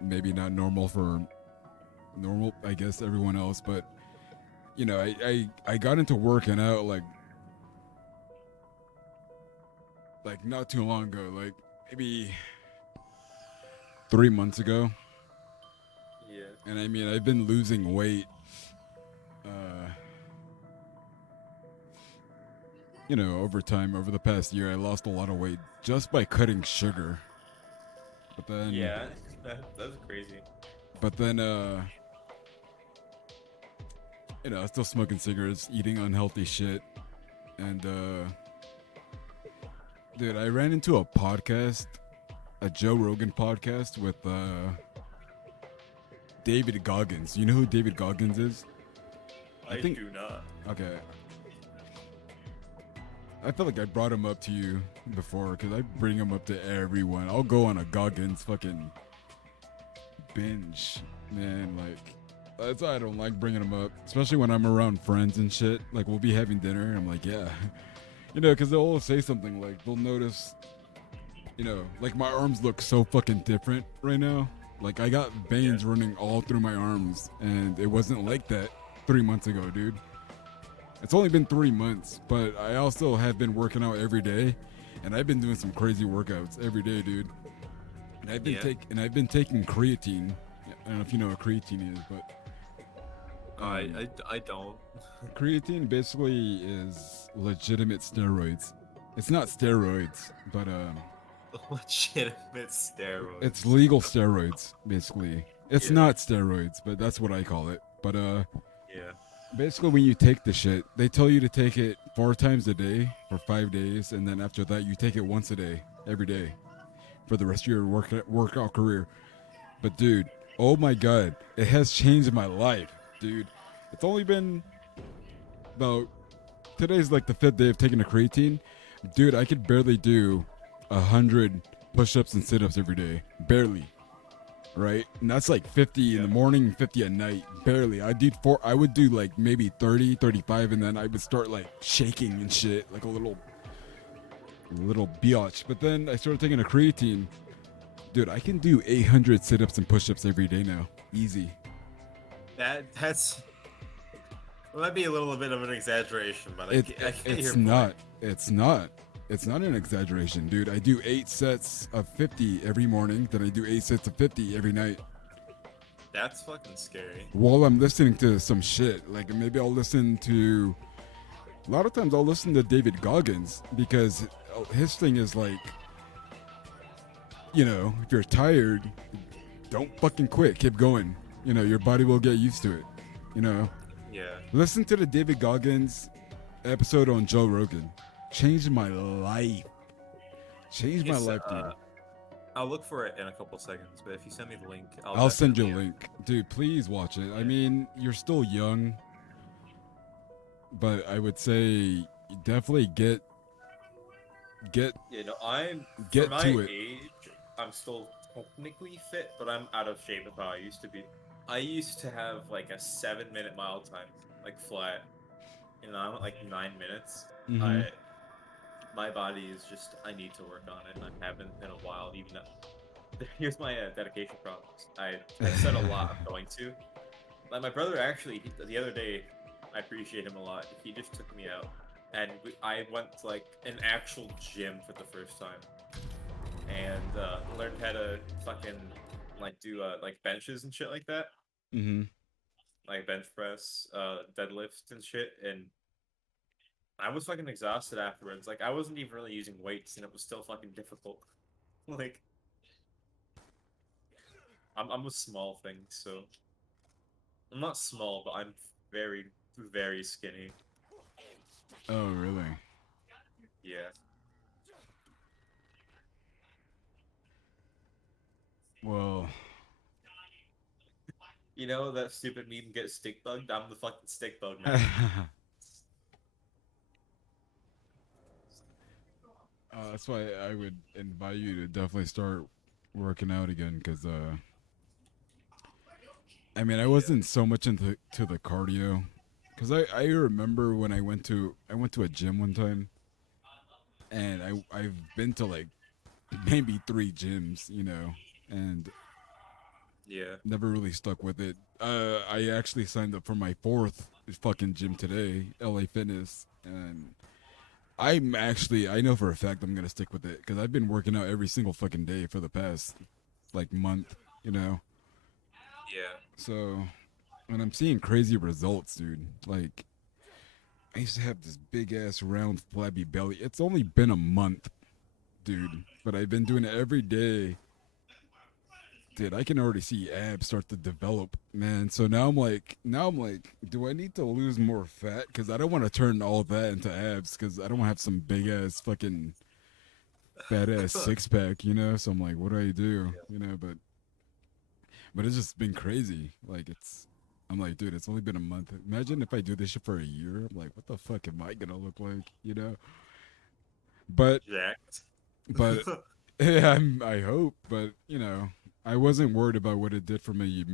maybe not normal for normal, I guess, everyone else, but I got into working out like not too long ago, like maybe 3 months ago, Yeah. and I mean I've been losing weight. Uh, over time, over the past year, I lost a lot of weight just by cutting sugar. But then, Yeah. That's crazy. but then, still smoking cigarettes, eating unhealthy shit, and dude, I ran into a podcast, a Joe Rogan podcast with David Goggins. You know who David Goggins is? I I think. do not. Okay, I feel like I brought him up to you before because I bring him up to everyone. I'll go on a Goggins fucking binge, man. Like, that's why I don't like bringing him up, especially when I'm around friends and shit. Like, we'll be having dinner, and I'm like, yeah, because they'll all say something like they'll notice, like my arms look so fucking different right now. Like, I got Yeah. veins running all through my arms, and it wasn't like that 3 months ago, dude. It's only been 3 months, but I also have been working out every day, and I've been doing some crazy workouts every day, dude. Yeah. I've been taking creatine. I don't know if you know what creatine is, but um, I don't. creatine basically is legitimate steroids. It's not steroids, but Legitimate it's steroids. legal steroids. Basically, it's Yeah. not steroids, but that's what I call it. But Yeah. basically, when you take the shit, they tell you to take it 4 times a day for 5 days, and then after that, you take it once a day, every day, for the rest of your workout career. But dude, oh my god, it has changed my life, dude. It's only been about today's like the fifth day of taking a creatine. Dude, I could barely do 100 push-ups and sit-ups every day, barely. Right, and that's like 50 in Yeah. the morning, 50 at night, barely. I would do like maybe 30, 35, and then I would start like shaking and shit, like a little biatch. But then I started taking a creatine. Dude, I can do 800 sit-ups and push-ups every day now, easy. That's might be a little bit of an exaggeration, but It, I it get it's your point. not. It's not. It's not an exaggeration, dude. I do 8 sets of 50 every morning, then I do 8 sets of 50 every night. That's fucking scary. While I'm listening to some shit, like maybe I'll listen to. A lot of times I'll listen to David Goggins because his thing is like, if you're tired, don't fucking quit. Keep going. Your body will get used to it. You know, Yeah. listen to the David Goggins episode on Joe Rogan. Changed my life. Changed my It's life, dude. I'll look for it in a couple seconds, but if you send me the link, I'll I'll send you a definitely. link, dude. Please watch it. I Yeah. mean, you're still young, but I would say definitely get Yeah, no, I'm for get my to it. age, I'm still technically fit, but I'm out of shape of how I used to be. I used to have like a 7 minute mile time, like flat, and I'm at like 9 minutes. Mm-hmm. I My body is just I need to work on it, and I haven't in a while. Even here's my dedication problems. I said a lot I'm going to. Like my brother actually the other day, I appreciate him a lot. He just took me out, and I went to like an actual gym for the first time, and learned how to fucking like do like benches and shit like that, Mm-hmm. like bench press, deadlifts and shit, and I was fucking exhausted afterwards. Like I wasn't even really using weights, and it was still fucking difficult. Like I'm a small thing, so I'm not small, but I'm very very skinny. Oh, really? Yeah. Well, You know that stupid meme get stick bugged? I'm the fucking stick bug man. that's why I would invite you to definitely start working out again, because I mean I Yeah. wasn't so much into the cardio, because I remember when I went to a gym one time, and I've been to like maybe 3 gyms, and Yeah. Never really stuck with it. I actually signed up for my fourth fucking gym today, LA Fitness, and I know for a fact I'm gonna stick with it because I've been working out every single fucking day for the past like month, you know. Yeah. So, and I'm seeing crazy results, dude. Like, I used to have this big ass round flabby belly. It's only been a month, dude, but I've been doing it every day. Dude, I can already see abs start to develop, man. So now I'm like, do I need to lose more fat? Because I don't want to turn all that into abs. Because I don't want to have some big ass fucking fat ass six pack, you know. So I'm like, what do I do, Yeah. you know? But it's just been crazy. Like I'm like, dude, it's only been a month. Imagine if I do this shit for a year. I'm like, what the fuck am I gonna look like, you know? But Jacked. but yeah, I hope. But you know, I wasn't worried about what it did for me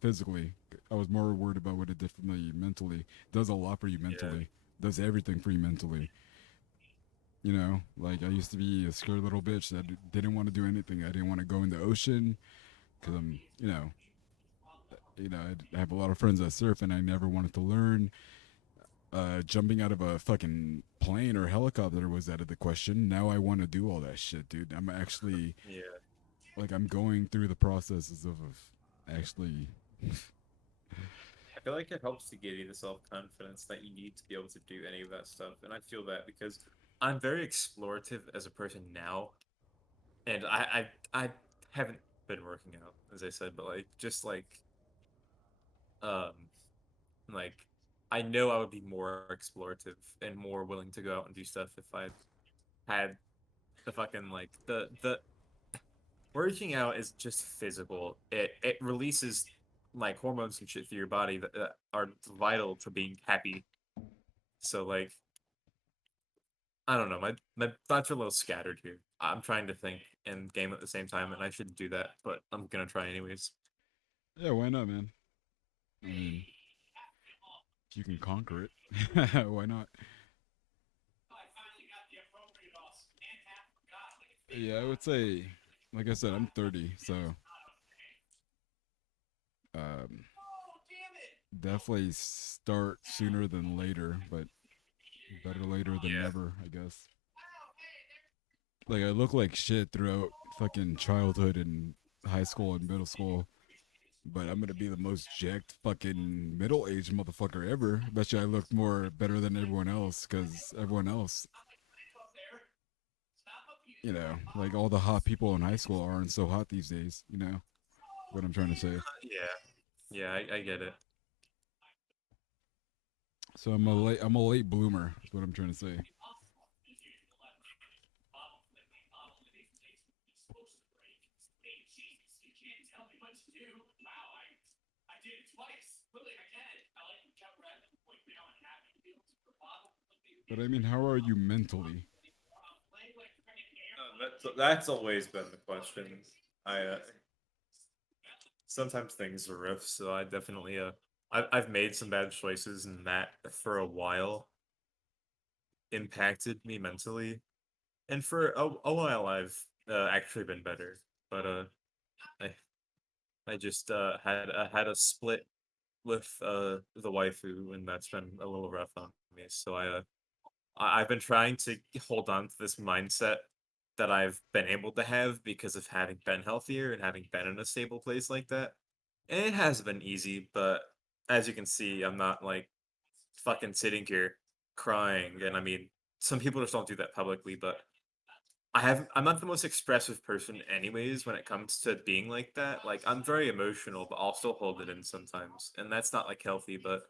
physically. I was more worried about what it did for me mentally. It does a lot for you Yeah. mentally. It does everything for you mentally. You know, like I used to be a scared little bitch that didn't want to do anything. I didn't want to go in the ocean because I have a lot of friends that surf, and I never wanted to learn. Jumping out of a fucking plane or helicopter was out of the question. Now I want to do all that shit, dude. I'm actually Yeah. like I'm going through the processes of actually. I feel like it helps to give you the self confidence that you need to be able to do any of that stuff. And I feel that because I'm very explorative as a person now, and I haven't been working out, as I said, but like just um like I know I would be more explorative and more willing to go out and do stuff if I had the fucking like the working out is just physical. It releases like hormones and shit through your body that are vital to being happy. So like I don't know, my thoughts are a little scattered here. I'm trying to think and game at the same time, and I shouldn't do that, but I'm gonna try anyways. Yeah, why not, man? I mean, if you can conquer it, why not? Yeah, I would say, like I said, I'm 30, so um, definitely start sooner than later, but better later than Yeah. never, I guess. Like I look like shit throughout fucking childhood and high school and middle school, but I'm gonna be the most jacked fucking middle aged motherfucker ever. Bet you I look more better than everyone else because everyone else, like all the hot people in high school aren't so hot these days. You know what I'm trying to say? Yeah. Yeah, I get it. So I'm a late bloomer. Is what I'm trying to say. But I mean, how are you mentally? That's always been the question. I sometimes things are rough, so I definitely I've made some bad choices, and that for a while impacted me mentally. And for a while, I've actually been better, but I I just had a split with the waifu, and that's been a little rough on me. So I've been trying to hold on to this mindset that I've been able to have because of having been healthier and having been in a stable place like that. And it has been easy, but as you can see, I'm not like fucking sitting here crying. And I mean, some people just don't do that publicly, but I'm not the most expressive person anyways when it comes to being like that. Like I'm very emotional, but I'll still hold it in sometimes. And that's not like healthy, but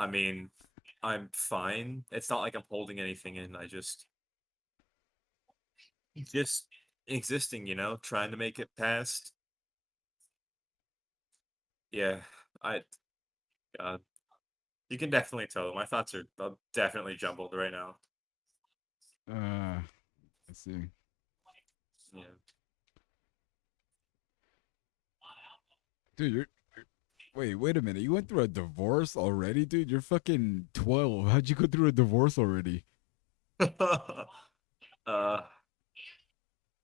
I mean, I'm fine. It's not like I'm holding anything in. I just existing, trying to make it past. Yeah, I God, you can definitely tell my thoughts are definitely jumbled right now. I see. Yeah. Dude, wait a minute. You went through a divorce already, dude? You're fucking 12. How'd you go through a divorce already? uh,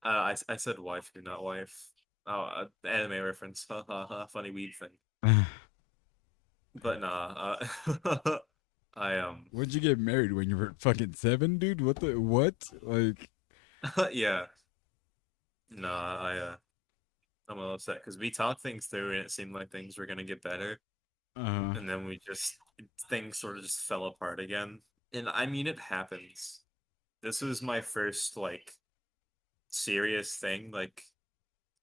I said wife, you're not wife. anime reference. Ha ha ha. Funny weed thing. But nah. I When'd you get married? When you were fucking 7, dude? What the what? Like, yeah. Nah. I'm a little upset because we talked things through and it seemed like things were gonna get better, uh, and then we just things sort of just fell apart again. And I mean, it happens. This was my first like serious thing. Like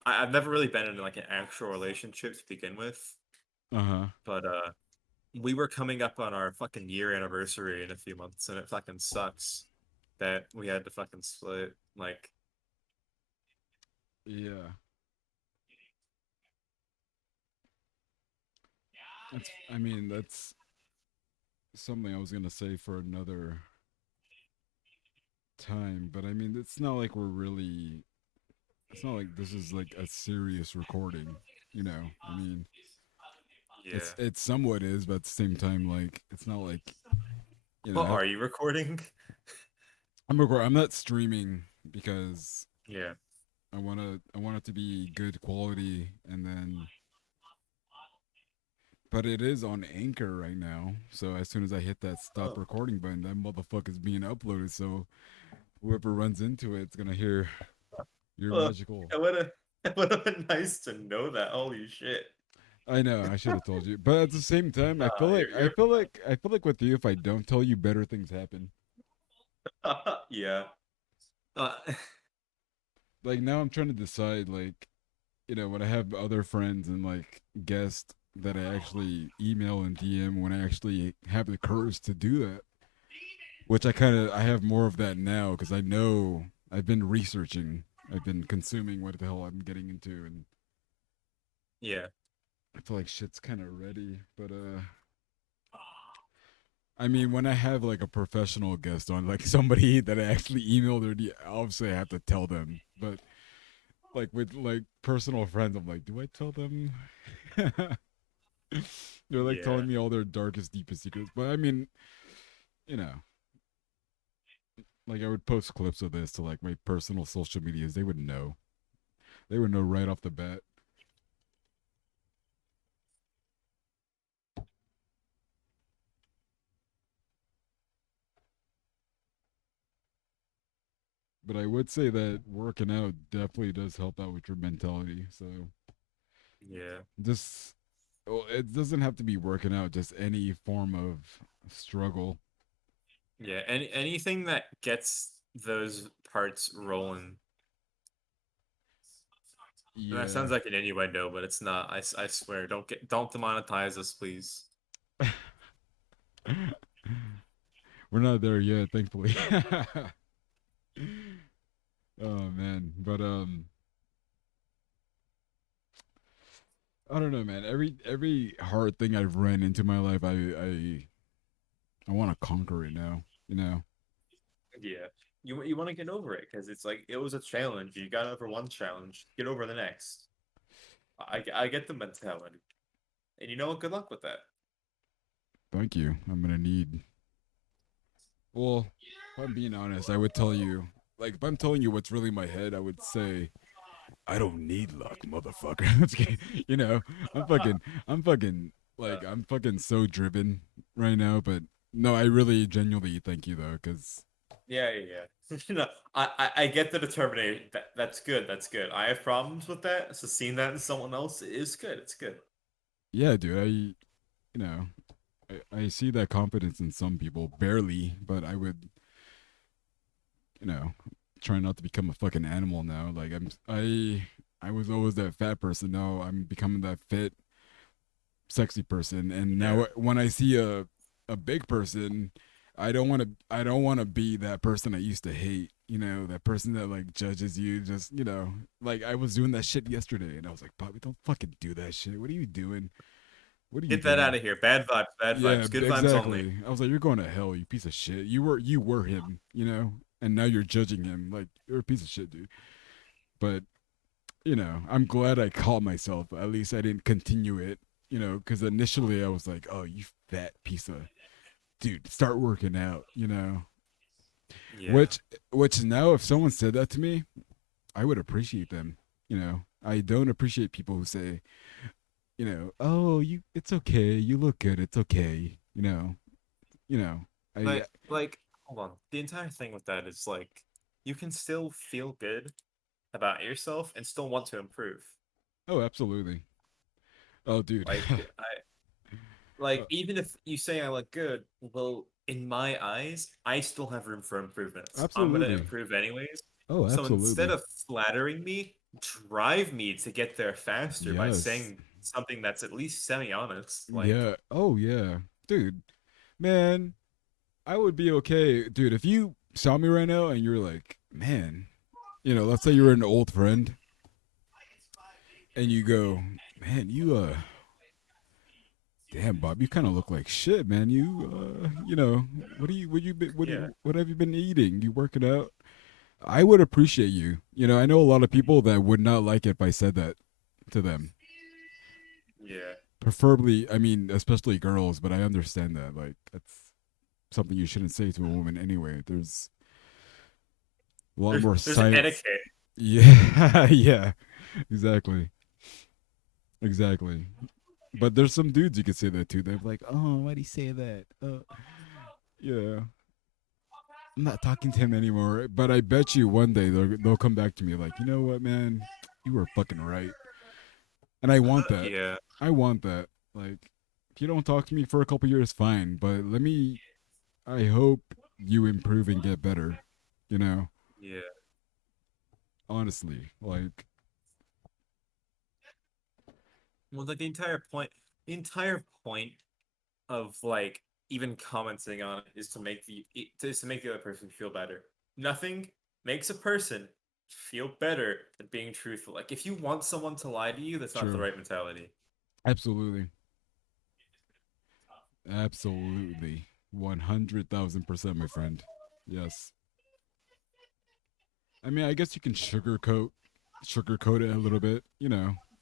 I've never really been in like an actual relationship to begin with, uh-huh. but we were coming up on our fucking year anniversary in a few months, and it fucking sucks that we had to fucking split. Like, Yeah. I mean, that's something I was gonna say for another time, but I mean, it's not like we're really. It's not like this is like a serious recording, you know. I mean, yeah. it somewhat is, but at the same time, like it's not like you know. Well, are you recording? I'm not streaming because Yeah. I want it to be good quality, and then but it is on Anchor right now. So as soon as I hit that stop Oh. recording button, that motherfucker's being uploaded. So whoever runs into it's gonna hear your Well, magical. it would have it would have been nice to know that. Holy shit. I know I should have told you, but at the same time, You're I feel like with you, if I don't tell you, better things happen. yeah. Uh, Like now, I'm trying to decide, like when I have other friends and like guests that I actually email and DM when I actually have the courage to do that. Which I have more of that now because I know I've been researching, I've been consuming what the hell I'm getting into, and yeah. I feel like shit's kind of ready. But I mean, when I have like a professional guest on, like somebody that I actually emailed or obviously I have to tell them. But like with like personal friends, I'm like, do I tell them? They're like Yeah. telling me all their darkest, deepest secrets. But I mean, you know, like I would post clips of this to like my personal social medias. They would know. They would know right off the bat. But I would say that working out definitely does help out with your mentality. So Yeah. just, well, it doesn't have to be working out. Just any form of struggle. Yeah. Anything that gets those parts rolling. And that Yeah, sounds like an innuendo, but it's not. I swear. Don't demonetize us, please. we're not there yet, thankfully. Oh man, but I don't know, man. Every hard thing I've ran into my life, I want to conquer it now. You know. Yeah. You want to get over it because it's like it was a challenge. You got over one challenge, get over the next. I get the mentality, and you know what? Good luck with that. Thank you. I'm gonna need. Well, if I'm being honest, I would tell you. Like, if I'm telling you what's really in my head, I would say I don't need luck, motherfucker. you know, I'm fucking, I'm fucking so driven right now. But no, I really genuinely thank you though, because Yeah, yeah, yeah. No, I get the determination. That's good. That's good. I have problems with that. So seeing that in someone else is good. It's good. yeah, dude, know, I see that confidence in some people, barely, but I would, you know, try not to become a fucking animal now. Like I was always that fat person. Now I'm becoming that fit, sexy person. And Yeah. now when I see a big person, I don't want to be that person I used to hate. You know, that person that like judges you. Just like I was doing that shit yesterday, and I was like, Bobby, don't fucking do that shit. What are you doing? What are you Get that out doing? of here. Bad vibes. Bad Yeah, vibes. Good vibes only. exactly. I was like, you're going to hell, you piece of shit. You were him, and now you're judging him. Like you're a piece of shit, dude. But I'm glad I caught myself. At least I didn't continue it. Because initially I was like, oh, you fat piece of dude, start working out. Yeah. Which now, if someone said that to me, I would appreciate them. You know, I don't appreciate people who say, oh, it's okay, you look good, it's okay, you know. I Like, hold on. The entire thing with that is like, you can still feel good about yourself and still want to improve. oh, absolutely. Oh, dude. Like, Uh, even if you say I look good, well, in my eyes, I still have room for improvements. I'm gonna absolutely. improve anyways. Oh, So instead absolutely. of flattering me, drive me to get there faster by Yes. saying something that's at least semi-honest. Like, Yeah. Oh, yeah. Dude, man, I would be okay. Dude, if you saw me right now and you're like, man, let's say you're an old friend and you go, man, damn, Bob, you kind of look like shit, man. yeah, what have you been eating? You working out? I would appreciate you. I know a lot of people that would not like it if I said that to them. yeah. Preferably, I mean, especially girls, but I understand that. Like, that's something you shouldn't say to a woman anyway. There's a lot more There's science. etiquette. Yeah, yeah, exactly, exactly. But there's some dudes you could say that to. They're like, oh, why do you say that? Yeah, I'm not talking to him anymore. But I bet you one day they'll come back to me like, you know what, man, you were fucking right. And I want that. Yeah, I want that. Like, if you don't talk to me for a couple years, fine. But let me. I hope you improve and get better. You know, yeah. honestly, like, Well, like the entire point of like even commenting on it is to is to make the other person feel better. Nothing makes a person feel better than being truthful. Like if you want someone to lie to you, that's not the true. right mentality. Absolutely, absolutely, 100,000%, my friend. Yes. I mean, I guess you can sugarcoat it a little bit.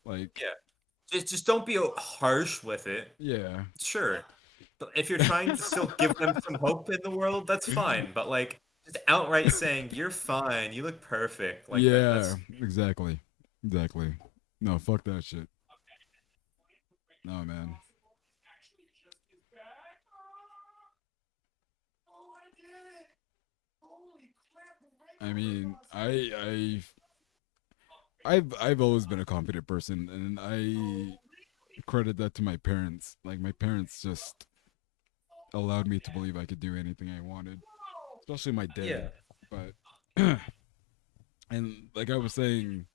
Like, Yeah. Just don't be harsh with it. yeah, Sure. But if you're trying to still give them some hope in the world, that's fine. But like just outright saying you're fine, you look perfect, like yeah, that's exactly, exactly. No, fuck that shit. No, man. I mean, I've always been a confident person, and I credit that to my parents. Like, my parents just allowed me to believe I could do anything I wanted, especially my dad. yeah. But and like I was saying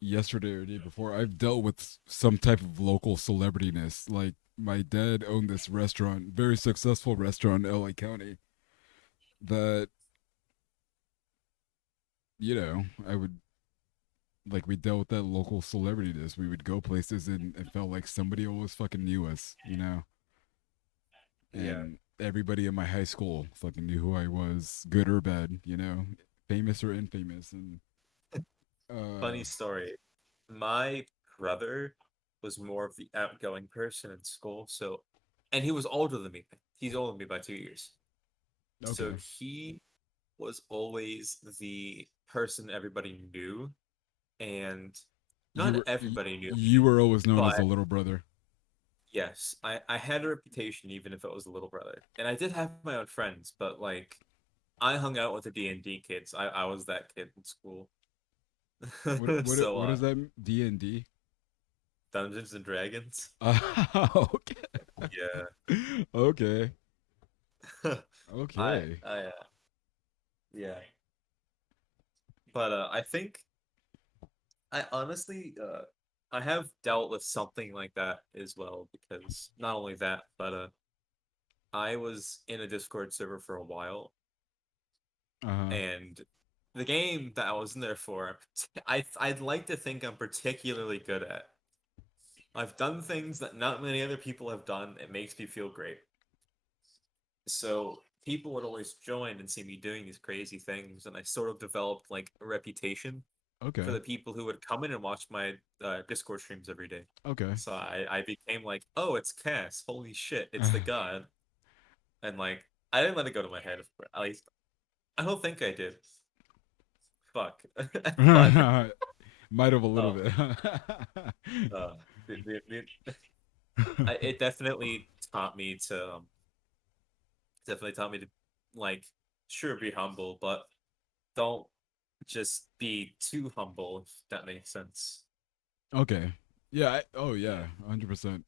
yesterday or the day before, I've dealt with some type of local celebrityness. Like, my dad owned this restaurant, very successful restaurant in LA County, that I would like we dealt with that local celebrityness. We would go places and it felt like somebody always fucking knew us. Yeah. And everybody in my high school fucking knew who I was, good or bad, famous or infamous. And Funny story. My brother was more of the outgoing person in school, so and he was older than me. He's older than me by 2 years. So okay, he was always the person everybody knew, and you not were everybody knew you me, were always known as a but little brother. yes, I had a reputation even if it was a little brother. And I did have my own friends, but like I hung out with the D&D kids. I was that kid in school. So What is that? D&D? Dungeons and Dragons. Okay. Yeah. Okay. I Okay. I yeah. But I think I honestly I have dealt with something like that as well because not only that, but I was in a Discord server for a while Uh-huh. and the game that I was in there for, I'd like to think I'm particularly good at. I've done things that not many other people have done. It makes me feel great. So people would always join and see me doing these crazy things, and I sort of developed like a reputation for Okay. the people who would come in and watch my Discord streams every day. Okay. So I became like, oh, it's Cass. Holy shit, it's the god. And like, I didn't let it go to my head. At least I don't think I did. Fuck. But Might have a little Um, bit. uh, it definitely taught me to like, sure, be humble, but don't just be too humble, if that makes sense. Okay. Yeah. Oh Yeah. yeah. 100%.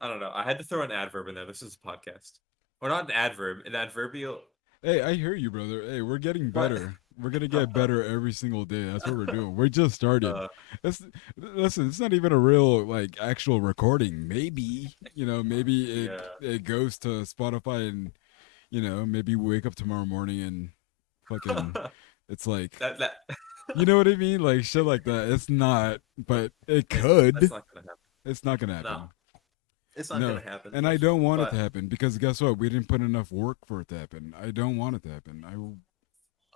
I don't know. I had to throw an adverb in there. This is a podcast. Or not an adverb, an adverbial. Hey, I hear you, brother. Hey, we're getting What? better. We're gonna get better every single day. That's what we're doing. We just started. uh, It's, listen, it's not even a real like actual recording. Maybe maybe yeah. it goes to Spotify and maybe we wake up tomorrow morning and fucking it's like that you know what I mean, like shit like that. It's not, but it that's could. not gonna happen. It's not gonna No, happen. it's not No, gonna happen. and I But don't want it to but happen because guess what? We didn't put enough work for it to happen. I don't want it to happen.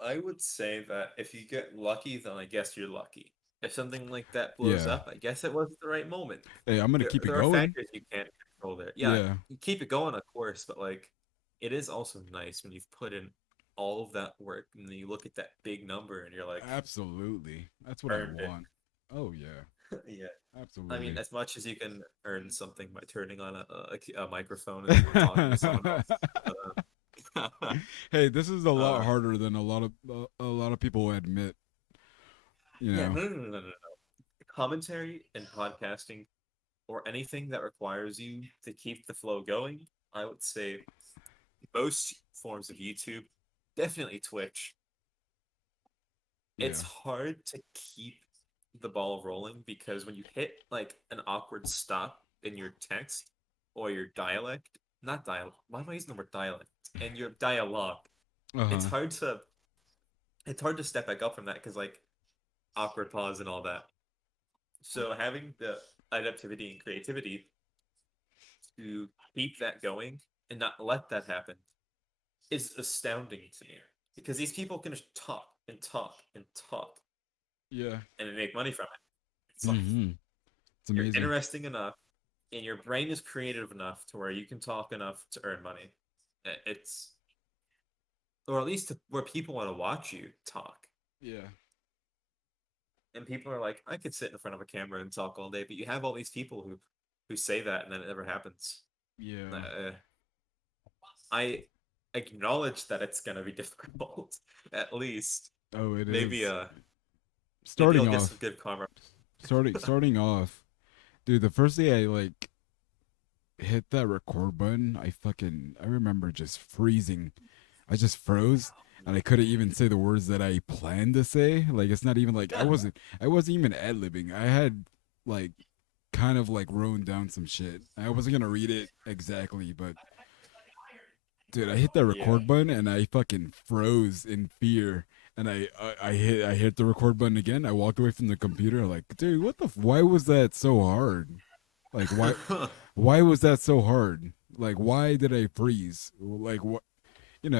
I would say that if you get lucky, then I guess you're lucky. If something like that blows Yeah. up, I guess it was the right moment. Hey, I'm gonna There keep it there are going. factors you can't control there. Yeah, Yeah, you keep it going, of course, but like it is also nice when you've put in all of that work and then you look at that big number and you're like, absolutely. That's what I earned it. want. Oh yeah, Yeah. I mean, absolutely. as much as you can earn something by turning on a microphone and talking to someone else. Uh, Hey, this is a lot uh, harder than a lot of people admit. You yeah, know. no. Commentary and podcasting or anything that requires you to keep the flow going, I would say most forms of YouTube, definitely Twitch. It's Yeah. hard to keep the ball rolling because when you hit like an awkward stop in your text or your dialect, not dialect, why am I using the word dialect? And your dialogue, Uh it's huh. hard to it's hard to step back up from that because like awkward pause and all that. So having the adaptivity and creativity to keep that going and not let that happen is astounding to me because these people can just talk and talk and talk Yeah. and they make money from it. It's like Mm-hmm. It's you're amazing. interesting enough and your brain is creative enough to where you can talk enough to earn money. It's or at least to where people want to watch you talk. Yeah. And people are like, I could sit in front of a camera and talk all day, but you have all these people who say that and then it never happens. Yeah. Uh, I acknowledge that it's gonna be difficult, at least. Oh, it Maybe is. maybe Starting I'll get some off. good karma. Starting off, dude. The first day I like hit that record button, I remember just freezing. I just froze and I couldn't even say the words that I planned to say. Like it's not even like I wasn't even ad libbing. I had like kind of like wrote down some shit. I wasn't gonna read it exactly, but dude, I hit that Yeah. record button and I fucking froze in fear. And I hit the record button again. I walked away from the computer like, dude, why was that so hard? Like why was that so hard? Like why did I freeze? Like what then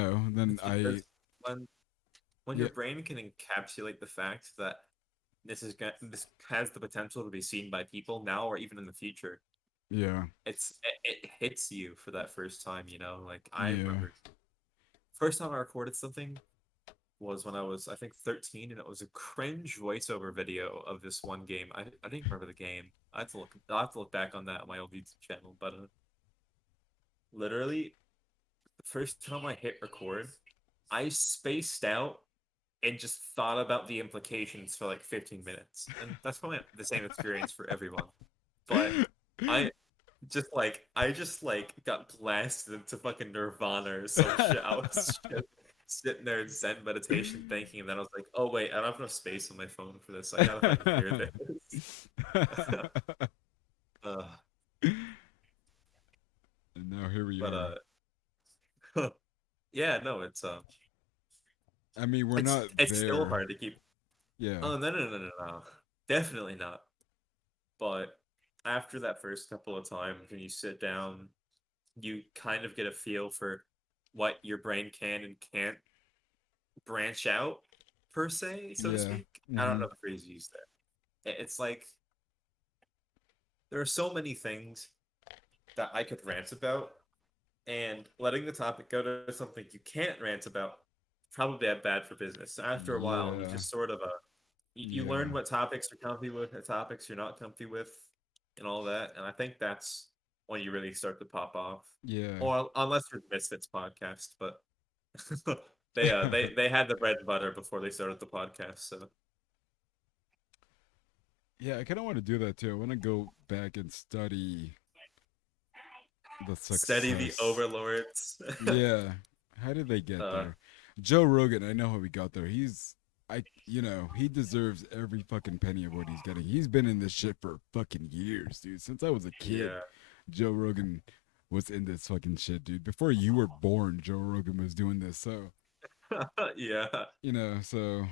It's I because when yeah, your brain can encapsulate the fact that this has the potential to be seen by people now or even in the future, yeah, it hits you for that first time. Like I yeah, remember first time I recorded something was when I was I think 13, and it was a cringe voiceover video of this one game. I didn't remember the game. I have to look back on that on my old YouTube channel, but literally the first time I hit record, I spaced out and just thought about the implications for like 15 minutes. And that's probably not the same experience for everyone. But I I just got blasted into fucking Nirvana or some shit. I was just sitting there in Zen meditation thinking, and then I was like, oh wait, I don't have enough space on my phone for this. I gotta fucking clear this. uh, and now here we but are. yeah, no, I mean, we're it's not it's still there. hard to keep. Yeah, Oh no, definitely not. But after that first couple of times, when you sit down, you kind of get a feel for what your brain can and can't branch out, per se, so to yeah, speak. I don't hmm know the phrase used there. It's like there are so many things that I could rant about, and letting the topic go to something you can't rant about probably bad for business. After a while, you yeah, just sort of You learn Yeah. what topics you're comfy with, and topics you're not comfy with, and all that. And I think that's when you really start to pop off. Yeah. Or unless you're Misfits podcast, but they had the bread and butter before they started the podcast. So Yeah, I kind of want to do that too. I want to go back and study the study the success. overlords. Yeah. How did they get uh, there? Joe Rogan, I know how he got there. He deserves every fucking penny of what he's getting. He's been in this shit for fucking years, dude. Since I was a kid, yeah, Joe Rogan was in this fucking shit, dude. Before you were born, Joe Rogan was doing this. So, yeah. so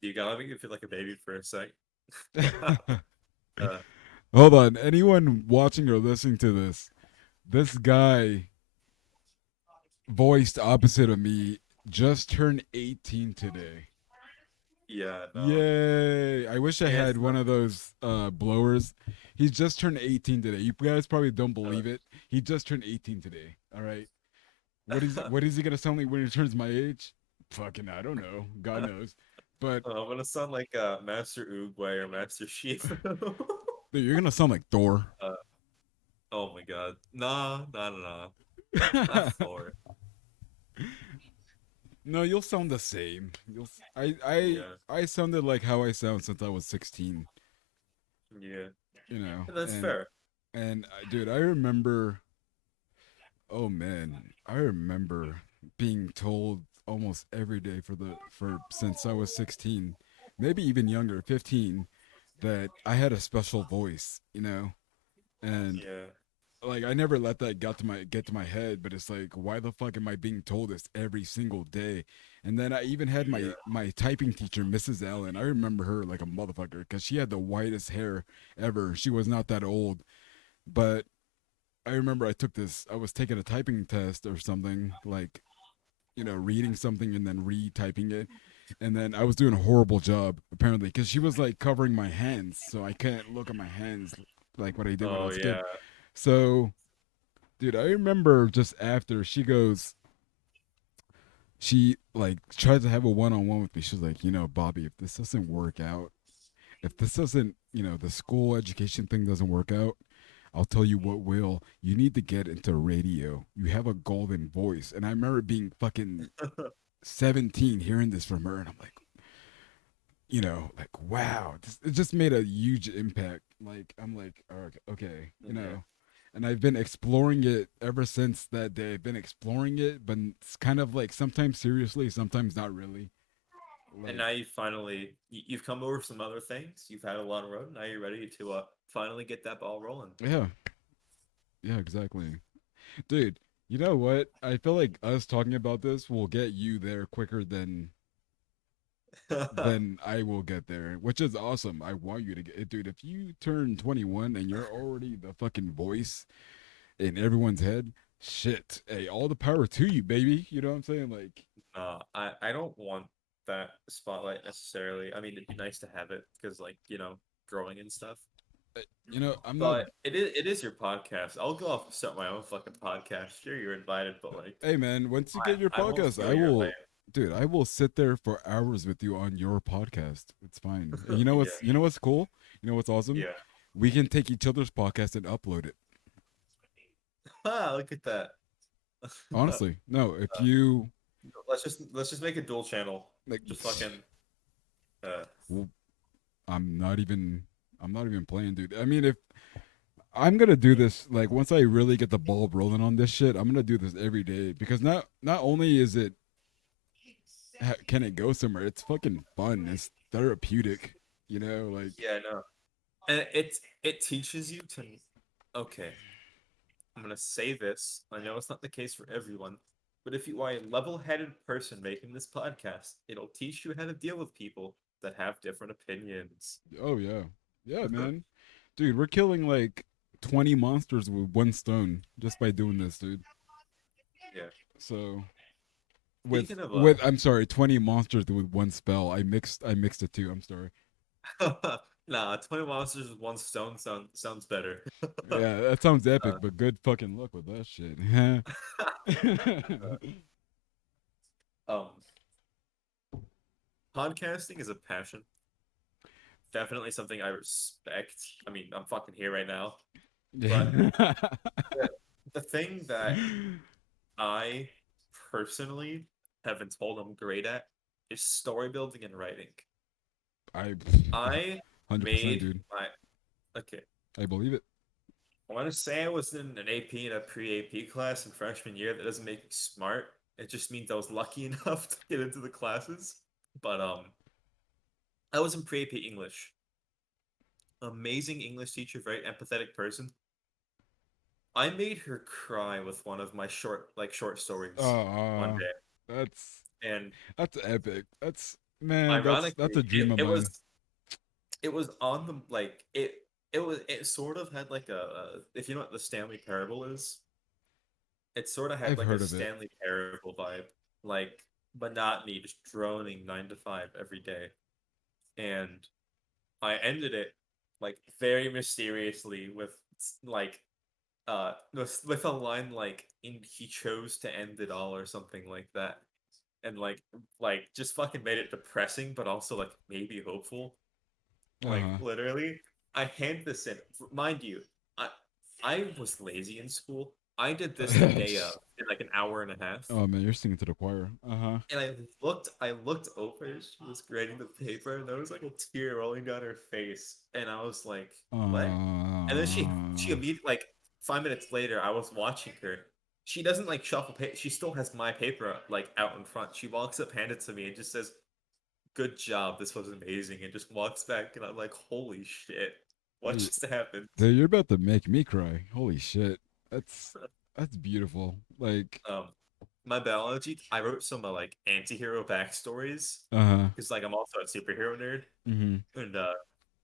You gotta make me feel like a baby for a sec. uh, hold on. Anyone watching or listening to this guy voiced opposite of me just turned 18 today. yeah, no, Yay! I wish I had it's one not. of those blowers. He's just turned 18 today. You guys probably don't Uh, believe it. He just turned 18 today. All right. What is he gonna sound like when he turns my age? Fucking I don't know. God knows. But I'm gonna sound like Master Oogway or Master Shifu. dude, you're gonna sound like Thor. uh, oh my god, nah, nah, nah, nah, not Thor. No, you'll sound the same. Yeah, I sounded like how I sound since I was 16. yeah, You know, that's fair. dude, I remember. Oh man, I remember being told almost every day for since I was 16, maybe even younger, 15, that I had a special voice, and Yeah, like I never let that get to my head, but it's like why the fuck am I being told this every single day? And then I even had yeah. my typing teacher, Mrs. Allen. I remember her like a motherfucker because she had the whitest hair ever. She was not that old, but I remember I was taking a typing test or something, like, reading something and then retyping it. And then I was doing a horrible job, apparently, because she was like covering my hands. So I can't look at my hands like what I did when I Oh was a kid. yeah. So, dude, I remember just after she like tried to have a one on one with me. She was like, Bobby, if this doesn't work out, if this doesn't, the school education thing doesn't work out, I'll tell you what will. You need to get into radio. You have a golden voice. And I remember being fucking 17 hearing this from her. And I'm like, like, wow. It just made a huge impact. Like, I'm like, okay. Yeah. And I've been exploring it ever since that day. I've been exploring it, but it's kind of like sometimes seriously, sometimes not really. And Like, now you've come over some other things. You've had a long road. Now you're ready to finally get that ball rolling. yeah, yeah, exactly. Dude, you know what? I feel like us talking about this will get you there quicker than I will get there, which is awesome. I want you to get it, dude. If you turn 21 and you're already the fucking voice in everyone's head, shit. Hey, all the power to you, baby. You know what I'm saying? Like, I don't want that spotlight necessarily. I mean, it'd be nice to have it because, like, growing and stuff. I'm not. But it is your podcast. I'll go off and start my own fucking podcast. Sure, you're invited, but like, Hey, man, once you get your I won't podcast, steal your lane. dude. I will sit there for hours with you on your podcast. It's fine. And Yeah, you know what's cool? You know what's awesome? yeah. We can take each other's podcast and upload it. Ah, look at that. Honestly, no. If you Let's just make a dual channel. like, Just fucking uh well, I'm not even. I'm not even playing, dude. I mean, if I'm gonna do this, like once I really get the ball rolling on this shit, I'm gonna do this every day because not only is it can it go somewhere, it's fucking fun. It's therapeutic, like yeah, no. And it teaches you to okay, I'm gonna say this. I know it's not the case for everyone, but if you are a level-headed person making this podcast, it'll teach you how to deal with people that have different opinions. oh yeah, yeah, man, dude, we're killing like 20 monsters with one stone just by doing this, dude. Yeah. So Speaking of I'm sorry, 20 monsters with one spell. I mixed it too. I'm sorry. nah, 20 monsters with one stone sounds better. Yeah, that sounds epic, uh, but good fucking luck with that shit. um, podcasting is a passion. definitely something I respect. I mean, I'm fucking here right now. But Yeah. the, the thing that I personally have been told I'm great at is story building and writing. I I 100%, made dude. my okay. I believe it. I want to say I was in an AP and a pre-AP class in freshman year. That doesn't make me smart. It just means I was lucky enough to get into the classes. But I was in pre-AP English. Amazing English teacher, very empathetic person. I made her cry with one of my short stories one Uh, day, that's and that's epic. That's man, that's ironically, a dream of it mine. was it was on the it sort of had like if you know what the Stanley Parable is, it sort of had I've like a heard of it. Stanley Parable vibe, like monotony, just droning 9 to 5 every day. And I ended it like very mysteriously with like with a line like in he chose to end it all or something like that. And like just fucking made it depressing but also like maybe hopeful. Like Uh-huh. literally, I hand this in. Mind you, I I was lazy in school. I did this the day of in like an hour and a half. Oh man, you're singing to the choir. Uh-huh. And I looked over as she was grading the paper, and there was like a tear rolling down her face. And I was like, "What?" And then she Uh, immediately, like 5 minutes later, I was watching her. She doesn't like shuffle paper. She still has my paper like out in front. She walks up, hands it to me, and just says, "Good job. This was amazing." And just walks back, and I'm like, "Holy shit, what hey, just happened?" dude, you're about to make me cry. Holy shit. That's beautiful. Like, Um, my biology, I wrote some like anti-hero backstories uh-huh. because like I'm also a superhero nerd. Mm-hmm. And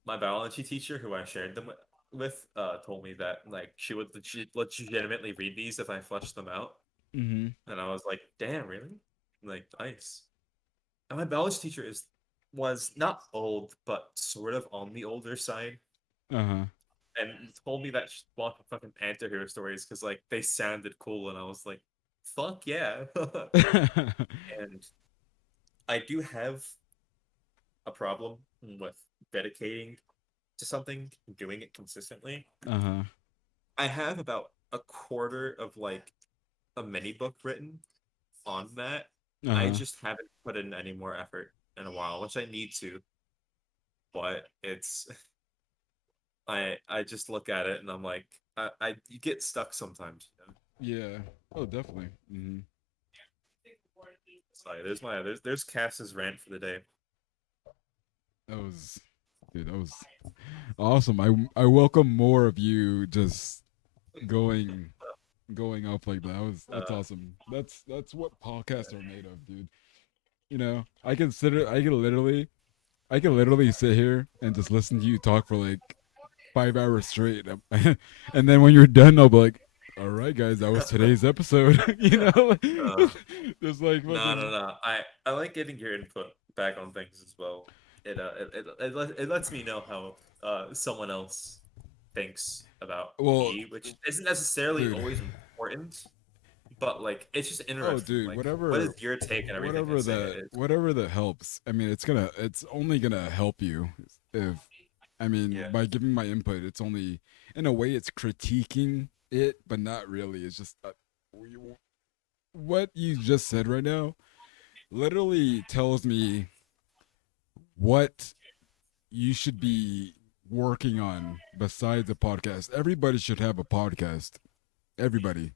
my biology teacher, who I shared them with, told me that like she would legitimately read these if I flushed them out. Mm-hmm. And I was like, "Damn, really? Like, nice." And my biology teacher is was not old, but sort of on the older side, Uh-huh. and told me that she watched fucking anti-hero stories because like they sounded cool, and I was like, "Fuck yeah!" And I do have a problem with dedicating to something, doing it consistently. Uh-huh. I have about a quarter of like a mini book written on that. I Uh-huh. just haven't put in any more effort in a while, which I need to, but it's I just look at it and I'm like I you get stuck sometimes, you know. Yeah. Oh, definitely. Mm-hmm. Sorry, there's Cass's rant for the day. That was, dude, that was awesome. I welcome more of you just going going up like that. That's Uh, awesome. That's what podcasts are made of, dude. You know, I can literally sit here and just listen to you talk for like 5 hours straight, and then when you're done, I'll be like, "All right, guys, that was today's episode." You know, uh, just like no, no, fucking. no. I like getting your input back on things as well. It lets me know how someone else thinks about Well, me, which isn't necessarily dude. always important, but like it's just Oh, interesting. dude, Like, what is whatever, your take on everything I whatever say? that, whatever that helps. I mean, it's only gonna help you if, I mean, Yeah. by giving my input, it's only, in a way, it's critiquing it, but not really. It's just what you just said right now literally tells me what you should be working on besides a podcast. Everybody should have a podcast. Everybody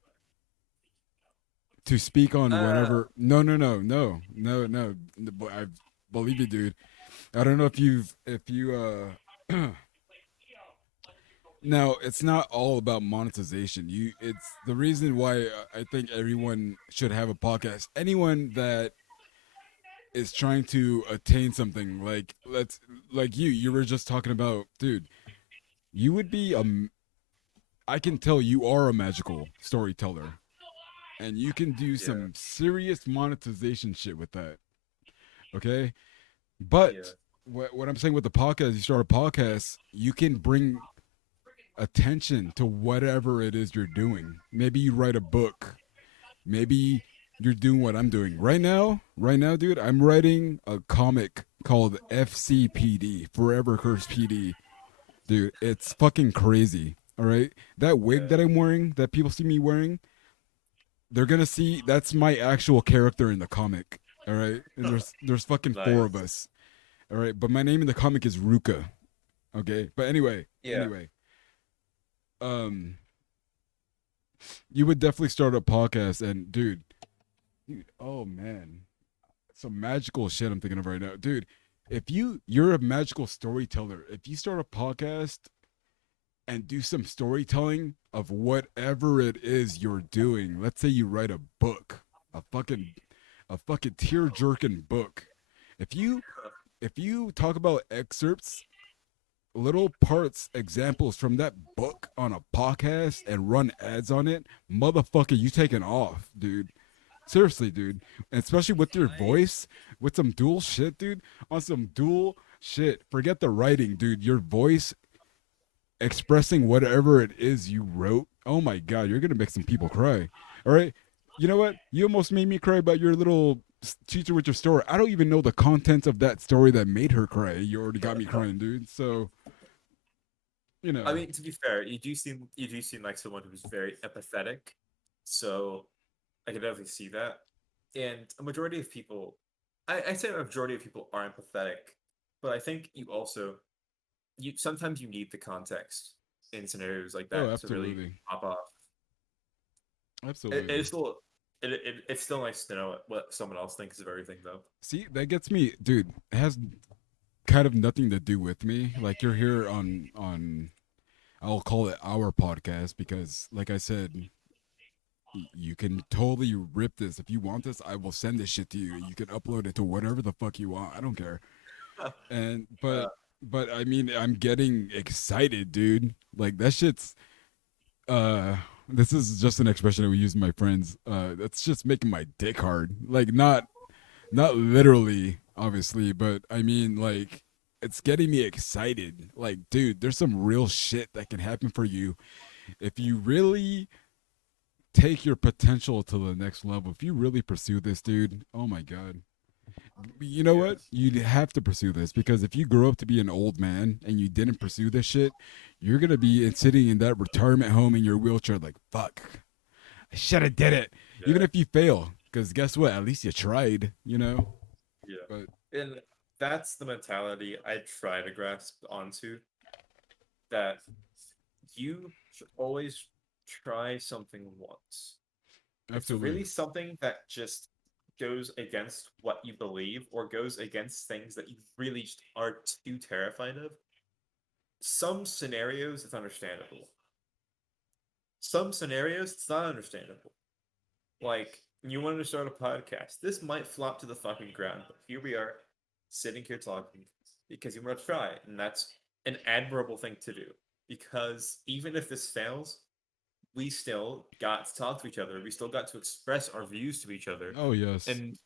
to speak on Uh, whatever. No, no, no, no, no, no. I believe you, dude. I don't know if you. Now it's not all about monetization. It's the reason why I think everyone should have a podcast. Anyone that is trying to attain something, like you were just talking about, dude. You would be I can tell you are a magical storyteller, and you can do yeah, some serious monetization shit with that. Okay, yeah, but what I'm saying with the podcast, you start a podcast, you can bring attention to whatever it is you're doing. Maybe you write a book. Maybe you're doing what I'm doing right now. Right now, dude, I'm writing a comic called FCPD, Forever Curse PD. Dude, it's fucking crazy. All right, that wig Yeah. that I'm wearing, that people see me wearing, they're gonna see that's my actual character in the comic. All right, and there's fucking four of Nice. us. All right, but my name in the comic is Ruka. Okay, but Yeah. um, you would definitely start a podcast, and dude, oh man, some magical shit I'm thinking of right now, dude. If you're a magical storyteller, if you start a podcast and do some storytelling of whatever it is you're doing, let's say you write a book, a fucking a fucking tear jerking book. If you if you talk about excerpts, little parts, examples from that book on a podcast and run ads on it, motherfucker, you taking off, dude. Seriously, dude. And especially with your Nice. voice, with some dual shit, dude. On some dual shit. Forget the writing, dude. Your voice expressing whatever it is you wrote. Oh my god, you're gonna make some people cry. All right. You know what? You almost made me cry about your little teacher with your story. I don't even know the contents of that story that made her cry. You already got me crying, dude. So, you I know. mean, to be fair, you do seem like someone who's very empathetic. So I can definitely see that. And a majority of people, I say a majority of people are empathetic, but I think you sometimes you need the context in scenarios like Oh, that to really absolutely. pop off. Absolutely. It's still it's still nice to know what someone else thinks of everything, though. See, that gets me, dude. It has kind of nothing to do with me. Like you're here on I'll call it our podcast because like I said, you can totally rip this. If you want this, I will send this shit to you. You can upload it to whatever the fuck you want. I don't care. And uh, but I mean, I'm getting excited, dude. Like that shit's uh this is just an expression that we use with my friends. That's just making my dick hard. Like not literally, obviously, but I mean like it's getting me excited. Like, dude, there's some real shit that can happen for you if you really take your potential to the next level. If you really pursue this, dude, oh my god. You know what? yes. You have to pursue this because if you grow up to be an old man and you didn't pursue this shit, you're gonna be sitting in that retirement home in your wheelchair like, fuck, I should have did it. Even Yeah. if you fail, because guess what? At least you tried. You know. But Yeah. And that's the mentality I try to grasp onto, that you should always try something once. If it's absolutely. really something that just goes against what you believe or goes against things that you really just are too terrified of, some scenarios it's understandable. Some scenarios it's not understandable. Like, you wanted to start a podcast. This might flop to the fucking ground, but here we are, sitting here talking because you want to try, and that's an admirable thing to do. Because even if this fails, we still got to talk to each other. We still got to express our views to each other, Oh yes. and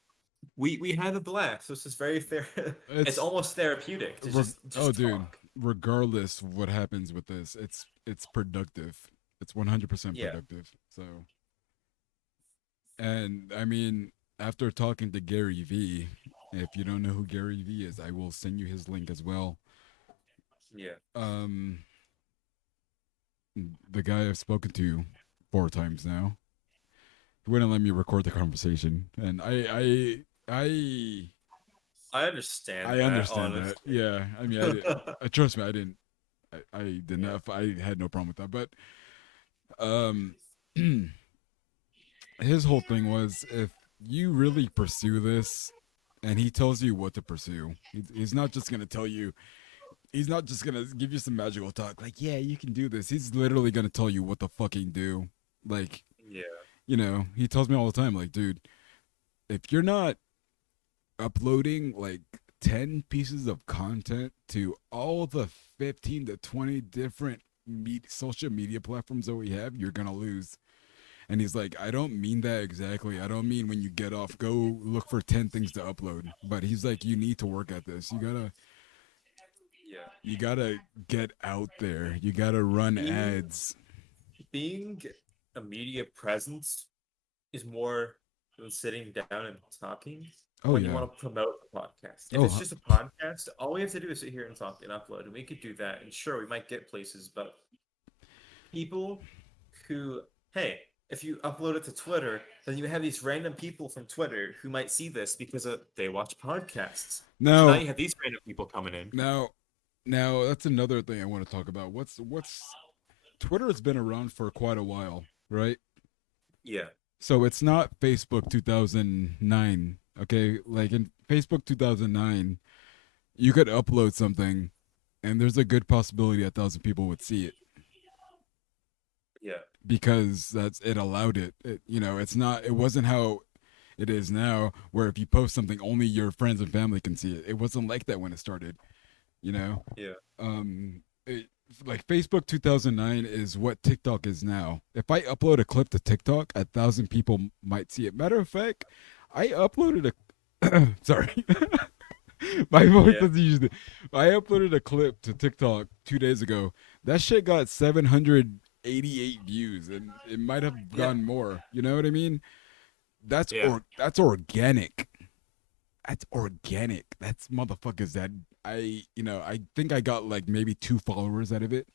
we had a blast. This is very fair. It's It's almost therapeutic to oh just dude. talk. Regardless of what happens with this, it's productive. It's 100% Yeah, productive. So and I mean, after talking to Gary V, if you don't know who Gary V is, I will send you his link as well. yeah, Um, the guy I've spoken to 4 times now, he wouldn't let me record the conversation, and I understand I that, understand that. honestly. Yeah, I mean, trust me, I didn't. I did Yeah. not. I had no problem with that. But um, his whole thing was if you really pursue this, and he tells you what to pursue, he's not just gonna tell you. He's not just gonna give you some magical talk like, yeah, you can do this. He's literally gonna tell you what to fucking do. Like, Yeah. he tells me all the time, like, dude, if you're not uploading like 10 pieces of content to all the 15 to 20 different social media platforms that we have, you're gonna lose. And he's like, I don't mean that exactly. I don't mean when you get off, go look for 10 things to upload. But he's like, you need to work at this. Yeah. You gotta get out there. You gotta run Being ads. being a media presence is more than sitting down and talking. Oh when you yeah. want to promote the podcast. If Oh it's just a podcast, all we have to do is sit here and talk and upload, and we could do that. And sure, we might get places, but people who, hey, if you upload it to Twitter, then you have these random people from Twitter who might see this because they watch podcasts. So now now you have these random people coming in. now now that's another thing I want to talk about. What's Twitter has been around for quite a while, right? Yeah, So it's not Facebook 2009. Okay, like in Facebook 2009, you could upload something, and there's a good possibility 1,000 people would see it yeah, because that's it allowed it. It's not. It wasn't how it is now, where if you post something, only your friends and family can see it. It wasn't like that when it started. You know, yeah, it, like Facebook 2009 is what TikTok is now. If I upload a clip to TikTok, 1,000 people might see it. Matter of fact, I uploaded a sorry. My voice yeah, doesn't usually. I uploaded a clip to TikTok 2 days ago. That shit got 788 views, and it might have yeah, gone more. You know what I mean? yeah. That's organic. That's organic. That's motherfuckers that I think I got like maybe 2 followers out of it,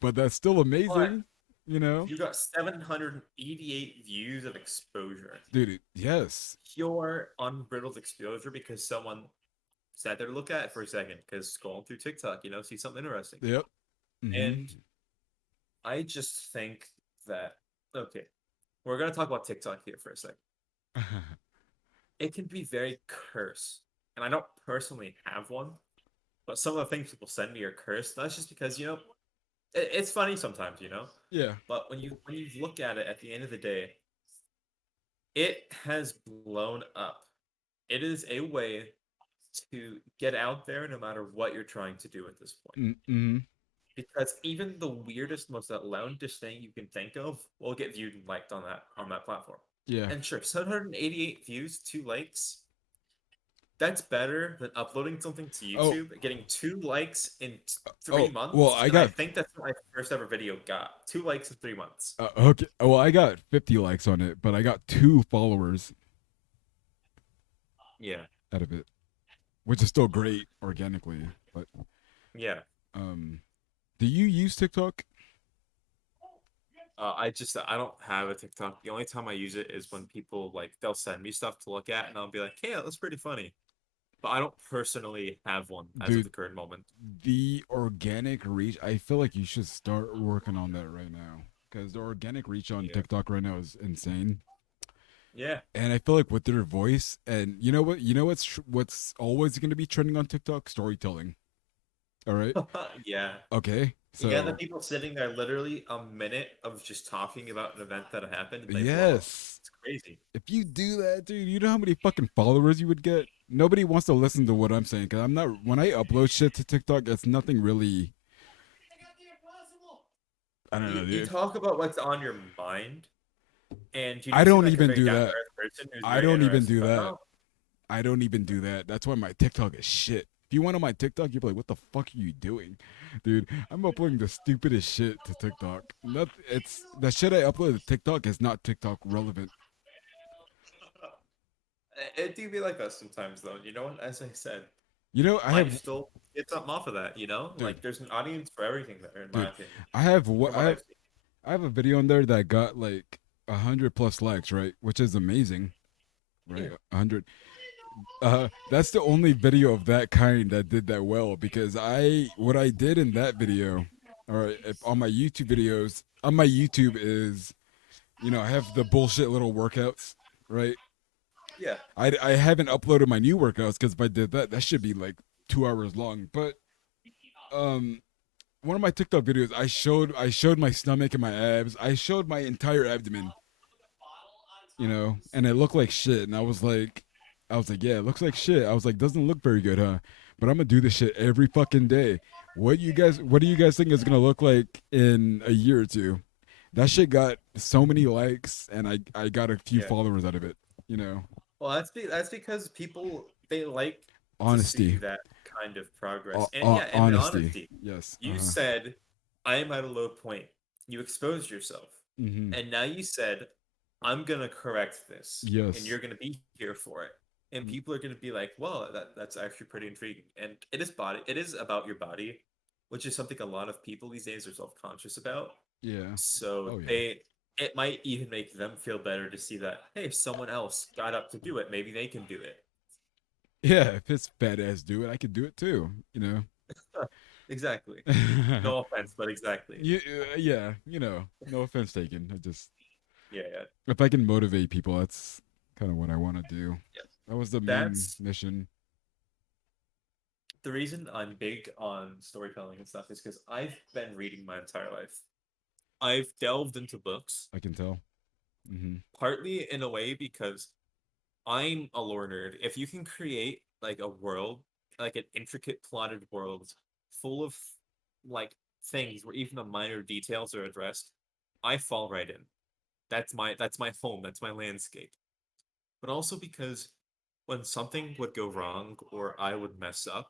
but that's still But amazing. You know, you got 788 views of exposure. dude. Yes. Pure unbridled exposure because someone sat there to look at it for a second because scrolling through TikTok, see something interesting. Yep. Hmm. And I just think that, okay, we're going to talk about TikTok here for a second. It can be very cursed. And I don't personally have one, but some of the things people send me are cursed. That's just because, it's funny sometimes. Yeah. But when you look at it at the end of the day, it has blown up. It is a way to get out there no matter what you're trying to do at this point. Mm-hmm. Because even the weirdest, most outlandish thing you can think of will get viewed and liked on that platform. Yeah. And sure, 788 views, 2 likes. That's better than uploading something to Oh. YouTube, getting 2 likes in three Oh. Well, months, I and I got. think that's what my first ever video got. 2 likes in 3 months. Okay. Well, I got 50 likes on it, but I got 2 followers Yeah, out of it, which is still great organically. But yeah. um, do you use TikTok? I don't have a TikTok. The only time I use it is when people they'll send me stuff to look at, and I'll be like, "Hey, that's pretty funny." But I don't personally have one as of Dude, the current moment. the organic reach, I feel like you should start working on that right now because the organic reach on Yeah. TikTok right now is insane. Yeah. And I feel like with their voice, and what's always going to be trending on TikTok? Storytelling. All right. Yeah. Okay. You got the So people sitting there literally a minute of just talking about an event that happened and they blow up. yes, It's crazy. if you do that, dude, you know how many fucking followers you would get? Nobody wants to listen to what I'm saying because I'm not. When I upload shit to TikTok, it's nothing really. I don't You know, you dude. talk about what's on your mind, and you I do seem don't like a even very do down to that. earth person who's I very don't even interested. do But that. no, I don't even do that. That's why my TikTok is shit. If you went on my TikTok, you'd be like, "What the fuck are you doing, dude?" I'm uploading the stupidest shit to TikTok. Not, it's the shit I upload to TikTok is not TikTok relevant. it do be like us sometimes, though. You know what? As I said, You know, I have, life still get something off of that. dude, There's an audience for everything there, in my dude. opinion, I have what from what I've seen. I have a video on there that got like 100 plus likes, right? Which is amazing, right? Yeah. 100. That's the only video of that kind that did that well because what I did in that video, or if on my YouTube videos, on my YouTube is, I have the bullshit little workouts, right? Yeah. I haven't uploaded my new workouts because if I did that, that should be like 2 hours long. But um, one of my TikTok videos, I showed my stomach and my abs. I showed my entire abdomen, and it looked like shit. And I was like, yeah, it looks like shit. I was like, doesn't look very good, huh? But I'm gonna do this shit every fucking day. What do you guys think is gonna look like in a year or two? That shit got so many likes, and I got a few Yeah. followers out of it. You know, Well, that's because people they like to see honesty, that kind of progress. And yeah, and honesty. honesty. Yes. You said, I am at a low point. You exposed yourself. Mm-hmm. And now you said, I'm gonna correct this. And Yes. you're gonna be here for it. and Mm, people are going to be like, "Well, that's actually pretty intriguing." And it is about your body, which is something a lot of people these days are self-conscious about. yeah. So Oh yeah. they it might even make them feel better to see that, hey, if someone else got up to do it, maybe they can do it. Yeah, if it's fat ass do it, I could do it too. Exactly. No offense, but exactly. Yeah, yeah. No offense taken. I just Yeah, yeah, if I can motivate people, that's kind of what I want to do. yeah. That was the main That's mission. the reason I'm big on storytelling and stuff is because I've been reading my entire life. I've delved into books, I can tell. Hmm. partly in a way because I'm a lore nerd. If you can create like a world, like an intricate plotted world full of like things where even the minor details are addressed, I fall right in. That's my home, that's my landscape. But also because when something would go wrong or I would mess up,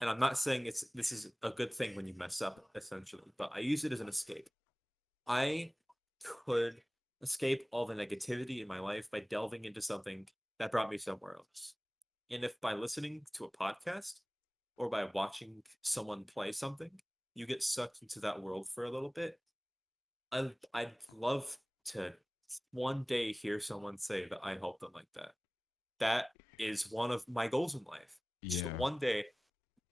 and I'm not saying this is a good thing when you mess up essentially, but I use it as an escape. I could escape all the negativity in my life by delving into something that brought me somewhere else. And if by listening to a podcast or by watching someone play something, you get sucked into that world for a little bit, I'd love to one day hear someone say that I helped them like that. That is one of my goals in life. Just Yeah. one day,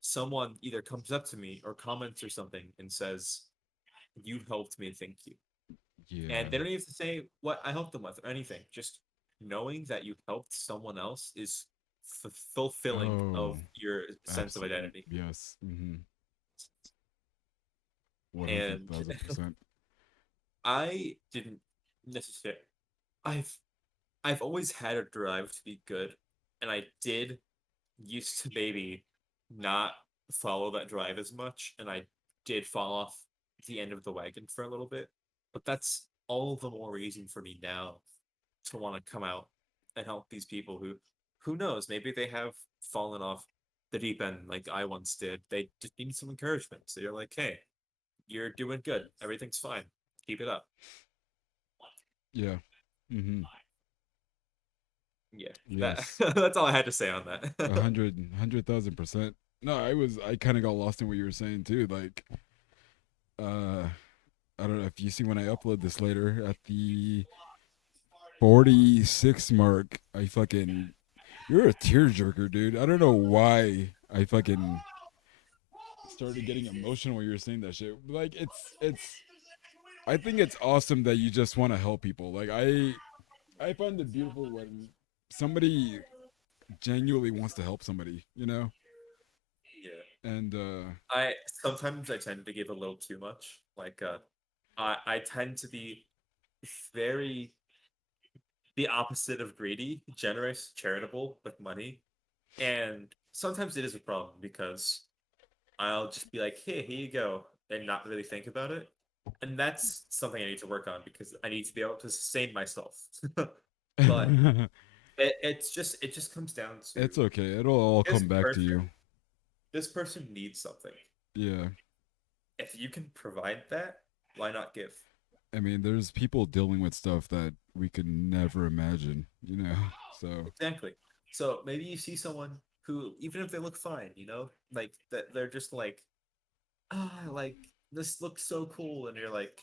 someone either comes up to me or comments or something and says, "You helped me, thank you." Yeah. And they don't even have to say what I helped them with or anything. Just knowing that you helped someone else is fulfilling Oh, of your sense of absolutely. identity. Yes. 100 And thousand percent. I didn't necessarily. I've I've always had a drive to be good, and I did used to maybe not follow that drive as much, and I did fall off the end of the wagon for a little bit. But that's all the more reason for me now to want to come out and help these people who knows, maybe they have fallen off the deep end like I once did. They just need some encouragement. So you're like, hey, you're doing good. Everything's fine. Keep it up. Yeah. Hmm. Yeah. That Yes. that's all I had to say on A that. hundred thousand percent. No, I kind of got lost in what you were saying too. Like, uh, I don't know if you see when I upload this later at the 46 mark. You're a tearjerker, dude. I don't know why I fucking started getting emotional when you were saying that shit. Like, I think it's awesome that you just want to help people. Like, I find it beautiful when somebody genuinely wants to help somebody. Yeah. And I sometimes I tend to give a little too much. Like I tend to be very the opposite of greedy, generous, charitable with money. And sometimes it is a problem because I'll just be like, hey, here you go, and not really think about it. And that's something I need to work on because I need to be able to sustain myself. But it just comes down to it's okay. It'll all this come back to person you. this person needs something. Yeah. If you can provide that, why not give? I mean, there's people dealing with stuff that we could never imagine. So, Exactly. So maybe you see someone who, even if they look fine, like that they're just like, like this looks so cool, and you're like,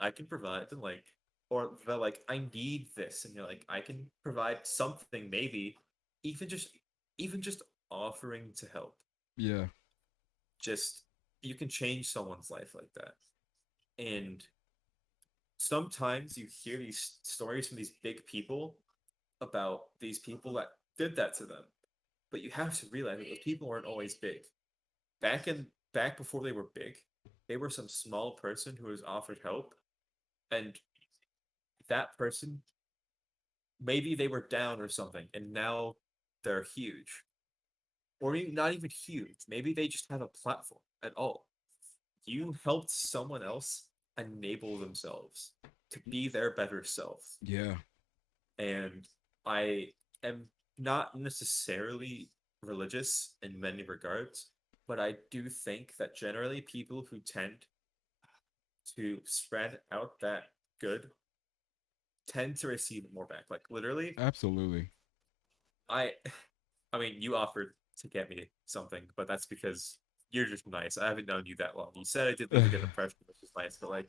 I can provide, and like, or they're like, I need this, and you're like, I can provide something, maybe, even just, even just offering to help. yeah. Just you can change someone's life like that, and sometimes you hear these stories from these big people about these people that did that to them. But you have to realize that those people weren't always big. Back before they were big, they were some small person who was offered help, and that person maybe they were down or something, and now they're huge, or maybe not even huge. Maybe they just have a platform at all. You helped someone else enable themselves to be their better self. Yeah. And I am not necessarily religious in many regards, but I do think that generally people who tend to spread out that good tend to receive it more back. Like literally, Absolutely. I I mean, you offered to get me something, but that's because you're just nice. I haven't known you that long. You said I did leave a good impression, which is nice, but like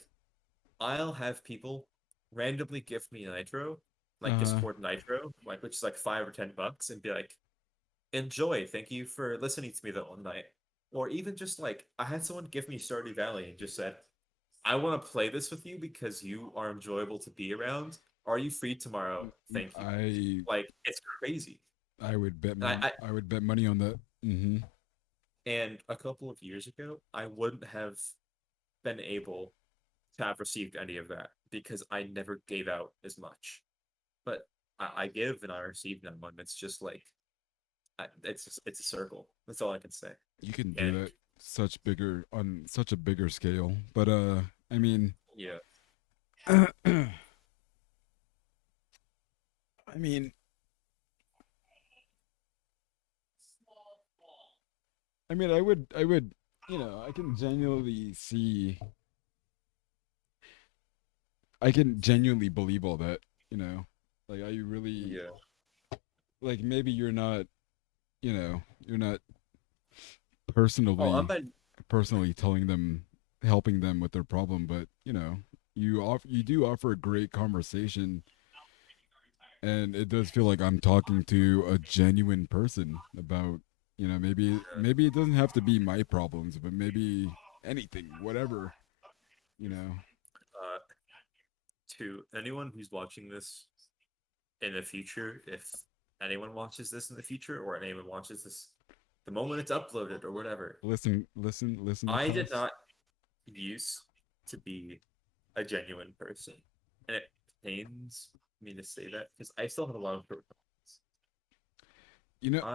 I'll have people randomly gift me Nitro, like Uh, Discord Nitro, like which is like $5 or $10, and be like, enjoy. Thank you for listening to me that one night. Or even just like I had someone give me Stardew Valley and just said, I want to play this with you because you are enjoyable to be around. Are you free tomorrow? Thank you. I Like it's crazy. And I would bet money on that. Hmm. and a couple of years ago, I wouldn't have been able to have received any of that because I never gave out as much. But I give and I receive now, and it's just like it's a circle. That's all I can say. You can do And that such bigger on such a bigger scale, but I mean, yeah, I mean, I would, I can genuinely see, I can genuinely believe all that, you know, like I really, yeah. like maybe you're not Oh, I'm personally not. telling them, helping them with their problem, but you do offer a great conversation, and it does feel like I'm talking to a genuine person about, maybe it doesn't have to be my problems, but maybe anything, whatever, you know. Uh, to anyone who's watching this in the future, if anyone watches this in the future, or anyone watches this the moment it's uploaded or whatever, Listen to I did cause. not used to be a genuine person, and it pains me to say that because I still have a lot of hurt feelings.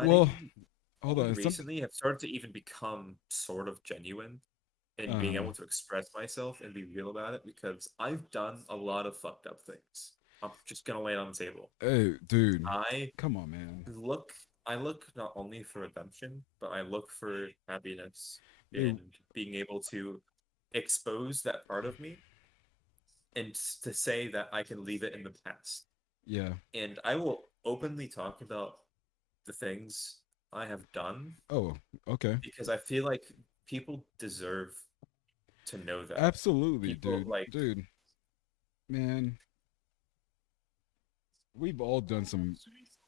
Well, I hold only on. Some recently have started to even become sort of genuine in being uh able to express myself and be real about it because I've done a lot of fucked up things. I'm just gonna lay it on the table. Hey, dude. I Come on, man. look I look not only for redemption, but I look for happiness Hey, in being able to expose that part of me and to say that I can leave it in the past. yeah. And I will openly talk about the things I have done Oh, okay. because I feel like people deserve to know that. Absolutely, People dude. like, Dude, man, we've all done some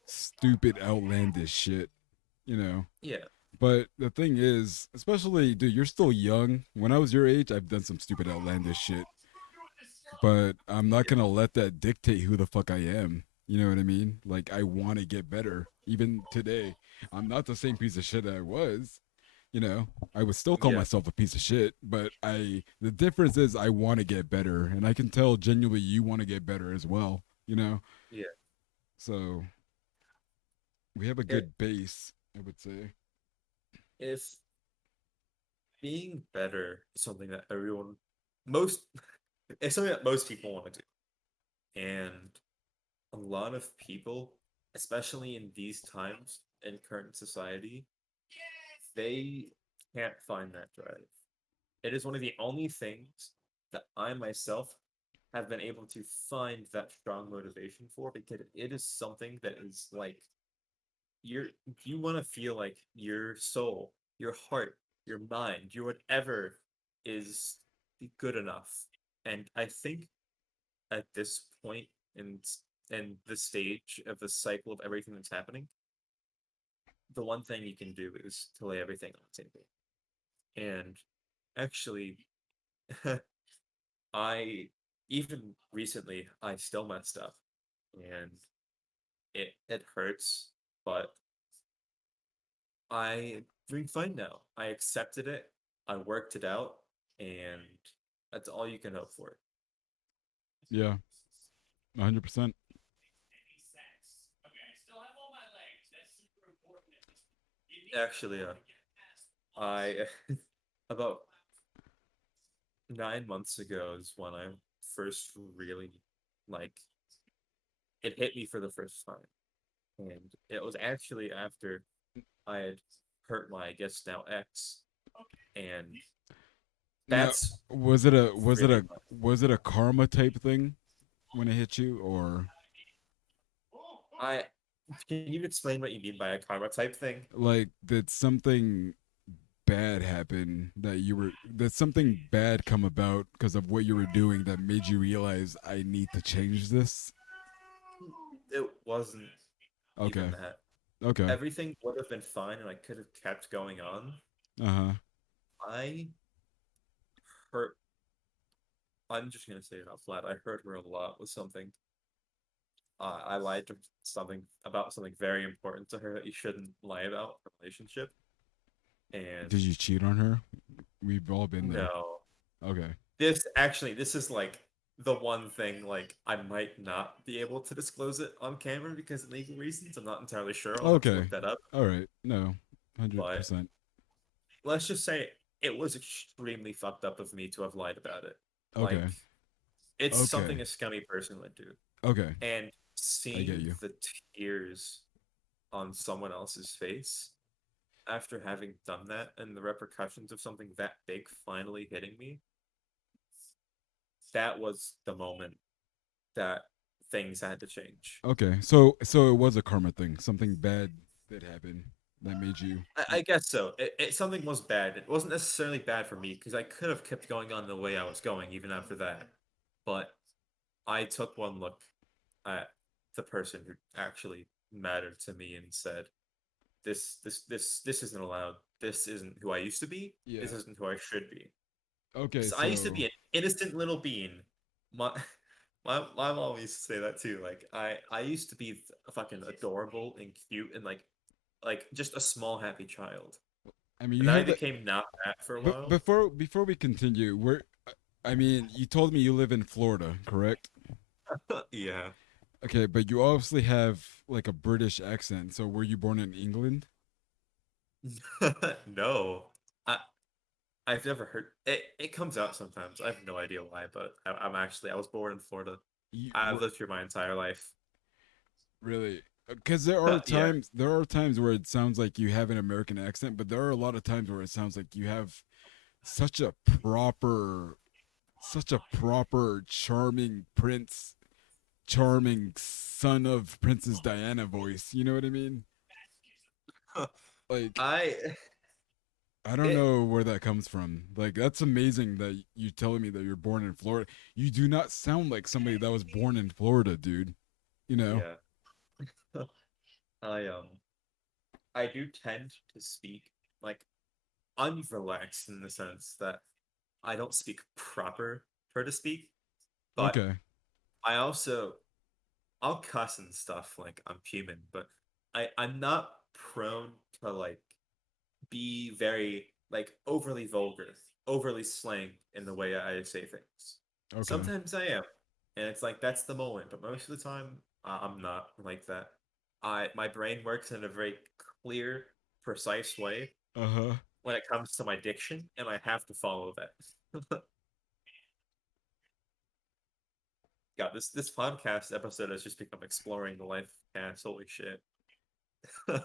stupid outlandish shit, you know. yeah, But the thing is, especially, dude, you're still young. When I was your age, I've done some stupid outlandish shit, but I'm not yeah, gonna let that dictate who the fuck I am. You know what I mean? Like, I want to get better. Even today, I'm not the same piece of shit I was. I would still call yeah, myself a piece of shit, but the difference is I want to get better, and I can tell genuinely you want to get better as well. yeah. So we have a It, good base, I would say. if being better is something that most, it's something that most people want to do. And a lot of people, especially in these times in current society, they can't find that drive. It is one of the only things that I myself have been able to find that strong motivation for because it is something that is like you're you want to feel like your soul, your heart, your mind, your whatever is good enough. And I think at this point in in the stage of the cycle of everything that's happening, the one thing you can do is to lay everything on the table. And actually, I even recently I still messed up, and it hurts, but I'm doing fine now. I accepted it, I worked it out, and that's all you can hope for. Yeah, 100%. Actually, I about 9 months ago is when I first really like it hit me for the first time, and it was actually after I had hurt my I guess now ex, and Now, that's really rough. was it a karma type thing when it hit you, or I Can you explain what you mean by a karma type thing? Like that something bad happen that something bad come about because of what you were doing that made you realize I need to change this. It wasn't even Okay. that. Okay. Everything would have been fine and I could have kept going on. Uh-huh. I hurt. I'm just gonna say it out flat. I hurt her a lot with something. I lied to something about something very important to her that you shouldn't lie about in a relationship. And Did you cheat on her? We've all been there. no, Okay. this is like the one thing like I might not be able to disclose it on camera because of legal reasons. I'm not entirely sure. I'll have to Okay. look that up. All right. No. But 100%. let's just say it was extremely fucked up of me to have lied about it. Okay. Like it's something Okay. a scummy person would do. Okay. And I get seeing you. the tears on someone else's face after having done that and the repercussions of something that big finally hitting me, that was the moment that things had to change. Okay. So it was a karma thing. Something bad that happened that made you I guess so. Something was bad. It wasn't necessarily bad for me because I could have kept going on the way I was going even after that. But I took one look at the person who actually mattered to me and said, this isn't allowed. This isn't who I used to be. This yeah. isn't who I should be. Okay, So I used to so be an innocent little bean. My my mom used to say that too. Like I used to be fucking adorable and cute and like just a small happy child. I mean And you then I have that became not that for a but while. before we continue, where I mean, you told me you live in Florida, correct? Yeah. Okay, but you obviously have like a British accent. So were you born in England? No. I I've never heard it. It comes out sometimes. I have no idea why, but I was born in Florida. You I've lived here my entire life. really? Because Yeah. there are times where it sounds like you have an American accent, but there are a lot of times where it sounds like you have such a proper, such a proper, charming prince, charming son of Princess Diana voice. You know what I mean? Like I I don't it know where that comes from. Like that's amazing that you telling me that you're born in Florida. You do not sound like somebody that was born in Florida, dude. You know? yeah. I I do tend to speak like unrelaxed in the sense that I don't speak proper for to speak, but Okay. I also I'll cuss and stuff like I'm human, but I'm not prone to like be very like overly vulgar, overly slang in the way I say things. Okay. Sometimes I am, and it's like that's the moment, but most of the time I'm not like that. I my brain works in a very clear, precise way Uh-huh. when it comes to my diction, and I have to follow that. God, this podcast episode has just become exploring the life of cats. Holy shit.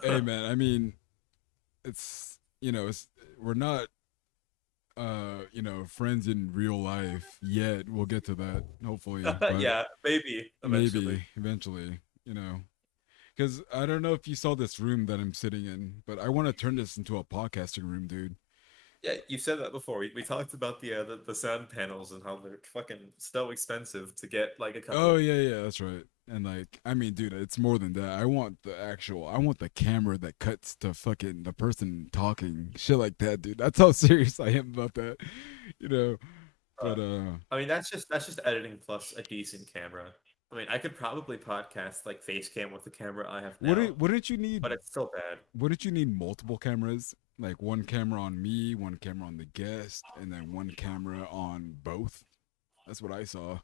Hey man, I mean, it's it's we're not friends in real life yet. We'll get to that hopefully, but Yeah, maybe eventually. maybe eventually, you know. Cuz I don't know if you saw this room that I'm sitting in, but I want to turn this into a podcasting room, dude. Yeah, you said that before. We talked about the sound panels and how they're fucking so expensive to get like a Oh couple. yeah, yeah, that's right. And like, I mean, dude, it's more than that. I want the camera that cuts to fucking the person talking, shit like that, dude. That's how serious I am about that, you know. Uh, But I mean, that's just editing plus a decent camera. I mean, I could probably podcast like face cam with the camera I have now, wouldn't you need but it's still bad. wouldn't you need multiple cameras? Like one camera on me, one camera on the guest, and then one camera on both. That's what I saw.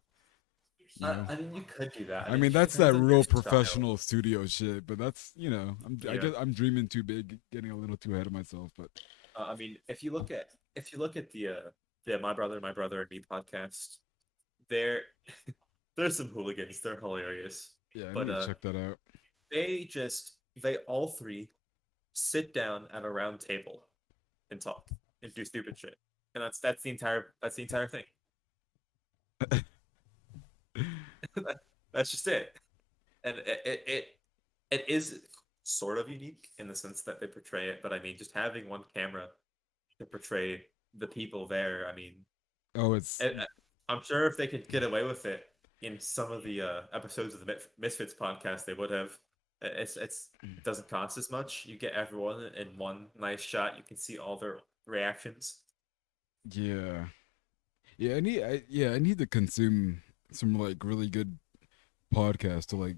You know. I mean, you could do that. I I mean, it mean, just that's depends that on your real style. professional studio shit. But that's I Yeah. guess I'm dreaming too big, getting a little too ahead of myself. But I mean, if you look at the My Brother and Me podcast, there there's some hooligans. They're hilarious, yeah, I but need to check that out. they all three sit down at a round table and talk and do stupid shit, and that's the entire thing. That's just it, and it it is sort of unique in the sense that they portray it, but I mean, just having one camera to portray the people there. I mean, Oh, it's it, I'm sure if they could get away with it in some of the episodes of the Misfits podcast, they would have. It doesn't cost as much. You get everyone in one nice shot. You can see all their reactions. yeah, yeah. I need to consume some like really good podcast to like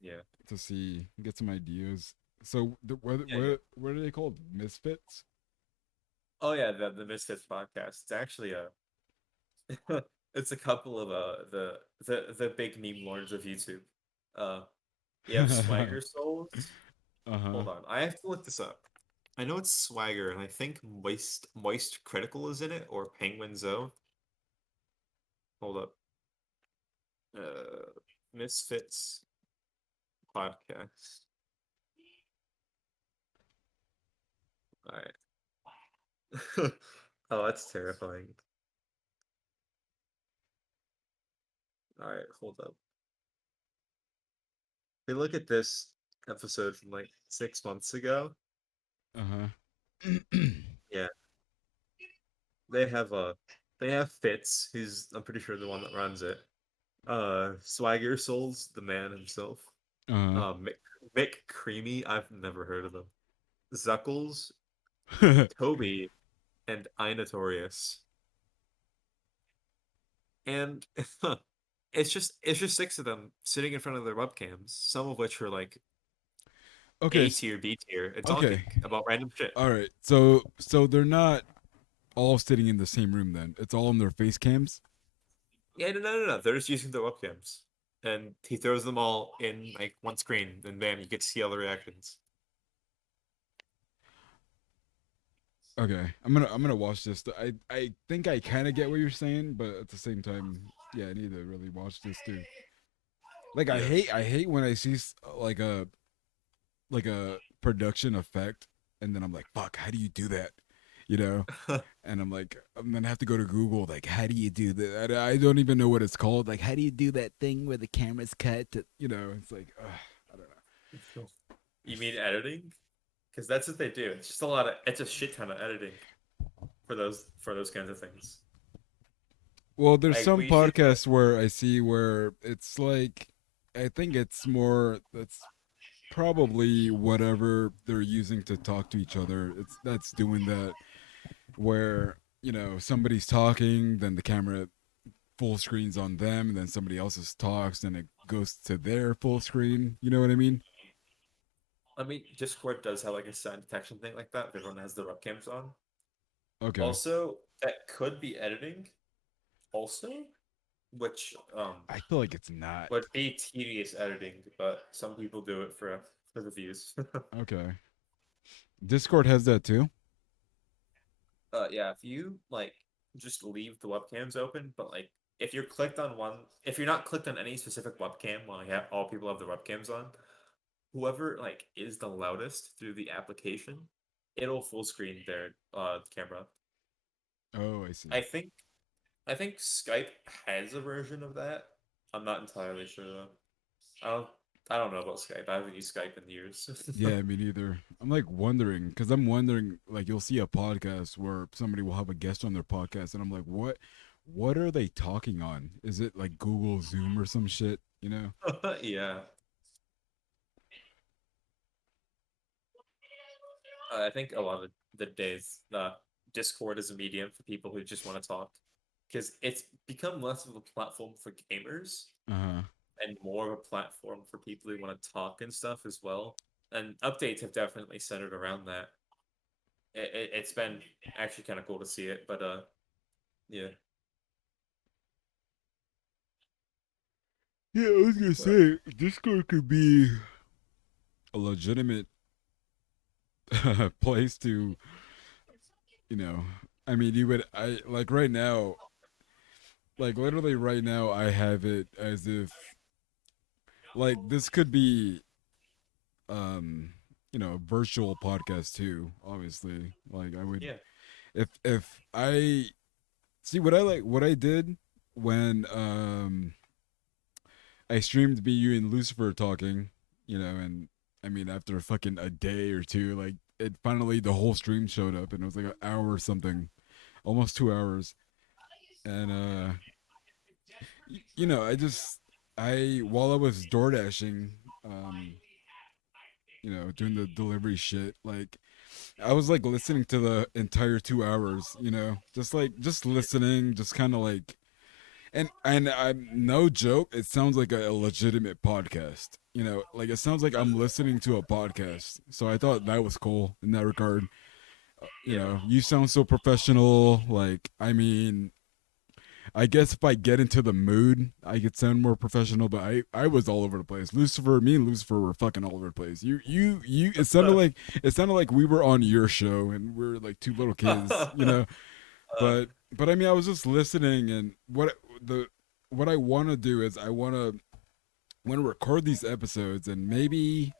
Yeah, to see get some ideas. So yeah, yeah. what are they called? Misfits? Oh yeah, the Misfits podcast. It's actually a it's a couple of the big meme lords of YouTube. Uh, you have Uh Swagger Souls. huh. Hold on, I have to look this up. I know it's Swagger, and I think Moist Critical is in it, or Penguin Zone. Hold up. Misfits podcast. All right. Oh, that's terrifying. All right, hold up. They look at this episode from like 6 months ago. Uh huh. Yeah, they have they have Fitz, who's I'm pretty sure the one that runs it. Swagger Souls, the man himself. uh Mick Creamy, I've never heard of them. Zuckles, huh. Toby, and Inotorious. And it's just six of them sitting in front of their webcams, some of which are like Okay. A tier, B tier, and Okay. talking about random shit. All right. So they're not all sitting in the same room then. It's all on their face cams. Yeah, no. They're just using their webcams. And he throws them all in like one screen, and bam, you get to see all the reactions. Okay. I'm gonna watch this. I think I kind of get what you're saying, but at the same time, yeah, I need to really watch this too. Like Yeah. I hate when I see like a production effect and then I'm like, fuck, how do you do that? You know? And I'm like, I'm gonna have to go to Google. Like, how do you do that? I don't even know what it's called. Like, how do you do that thing where the camera's cut? To, you know, it's like, I don't You mean editing? Because that's what they do. It's just a lot of it's a shit ton of editing for those kinds of things. well, there's Like some we see the podcasts where I see where it's like, I think it's more that's probably whatever they're using to talk to each other. It's that's doing that where you know somebody's talking, then the camera full screens on them, and then somebody else's talks, and it goes to their full screen. You know what I mean? I mean Discord does have like a sound detection thing like that. If everyone has their webcams on. Okay. Also, that could be editing. Also, which I feel like it's not. would be tedious editing, but some people do it for the views. Okay. Discord has that too. Yeah, if you like just leave the webcams open, but like if you're clicked on one, if you're not clicked on any specific webcam while you have all people have their webcams on, whoever like is the loudest through the application, it'll full screen their camera. Oh, I see. I think I think Skype has a version of that. I'm not entirely sure though. I don't I don't know about Skype. I haven't used Skype in years. Yeah, me neither. I'm like wondering because I'm wondering like you'll see a podcast where somebody will have a guest on their podcast, and I'm like, what are they talking on? Is it like Google Zoom or some shit? You know? Yeah. I think a lot of the days, Discord is a medium for people who just want to talk, because it's become less of a platform for gamers Uh huh. and more of a platform for people who want to talk and stuff as well. And updates have definitely centered around that. It's been actually kind of cool to see it, but yeah. Yeah, I was gonna But say Discord could be a legitimate place to, you know, I mean, you would, I like right now, like literally right now, I have it as if, like, this could be, um, you know, a virtual podcast too, obviously. Like, I would, yeah, if I see what I like, what I did when, I streamed me, you, and Lucifer talking. And I mean, after fucking a day or two, like it finally the whole stream showed up, and it was like an hour or something, almost 2 hours, and I while I was door dashing, um, doing the delivery shit, like I was like listening to the entire 2 hours, just listening, just kind of like, and I'm no joke, it sounds like a legitimate podcast. Like it sounds like Does I'm it? listening to a podcast. So I thought that was cool in that regard. Yeah. You sound so professional. Like, I mean, I guess if I get into the mood, I could sound more professional. But I was all over the place. Me and Lucifer were fucking all over the place. You. It sounded like we were on your show and we are like two little kids. But I mean, I was just listening, and the what I want to do is I want to record these episodes, and maybe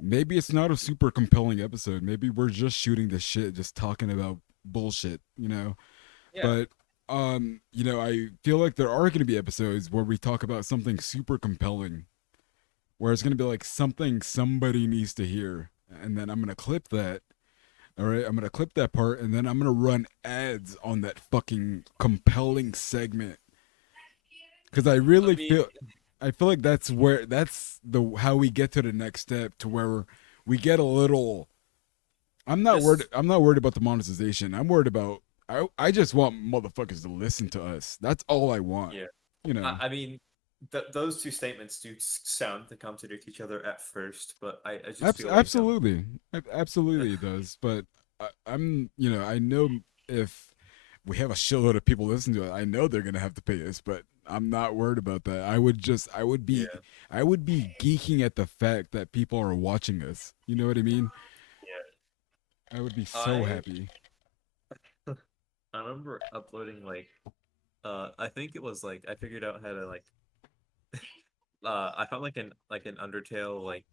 it's not a super compelling episode. Maybe we're just shooting the shit, just talking about bullshit. Yeah. But I feel like there are going to be episodes where we talk about something super compelling, where it's going to be like something somebody needs to hear, and then I'm going to clip that. All right, I'm going to clip that part, and then I'm going to run ads on that fucking compelling segment, because I mean, I feel like that's the how we get to the next step, to where we get a little. just I'm not worried about the monetization. I'm worried about. I just want motherfuckers to listen to us. That's all I want. yeah. You know. I mean, those two statements do sound to contradict each other at first, but I just feel like Absolutely, absolutely it does. But I know if we have a shitload of people listening to it, I know they're gonna have to pay us. But I'm not worried about that. yeah, I would be geeking at the fact that people are watching us. You know what I mean? yeah. I would be so I happy. I remember uploading like I think it was like I figured out how to like I found like an Undertale like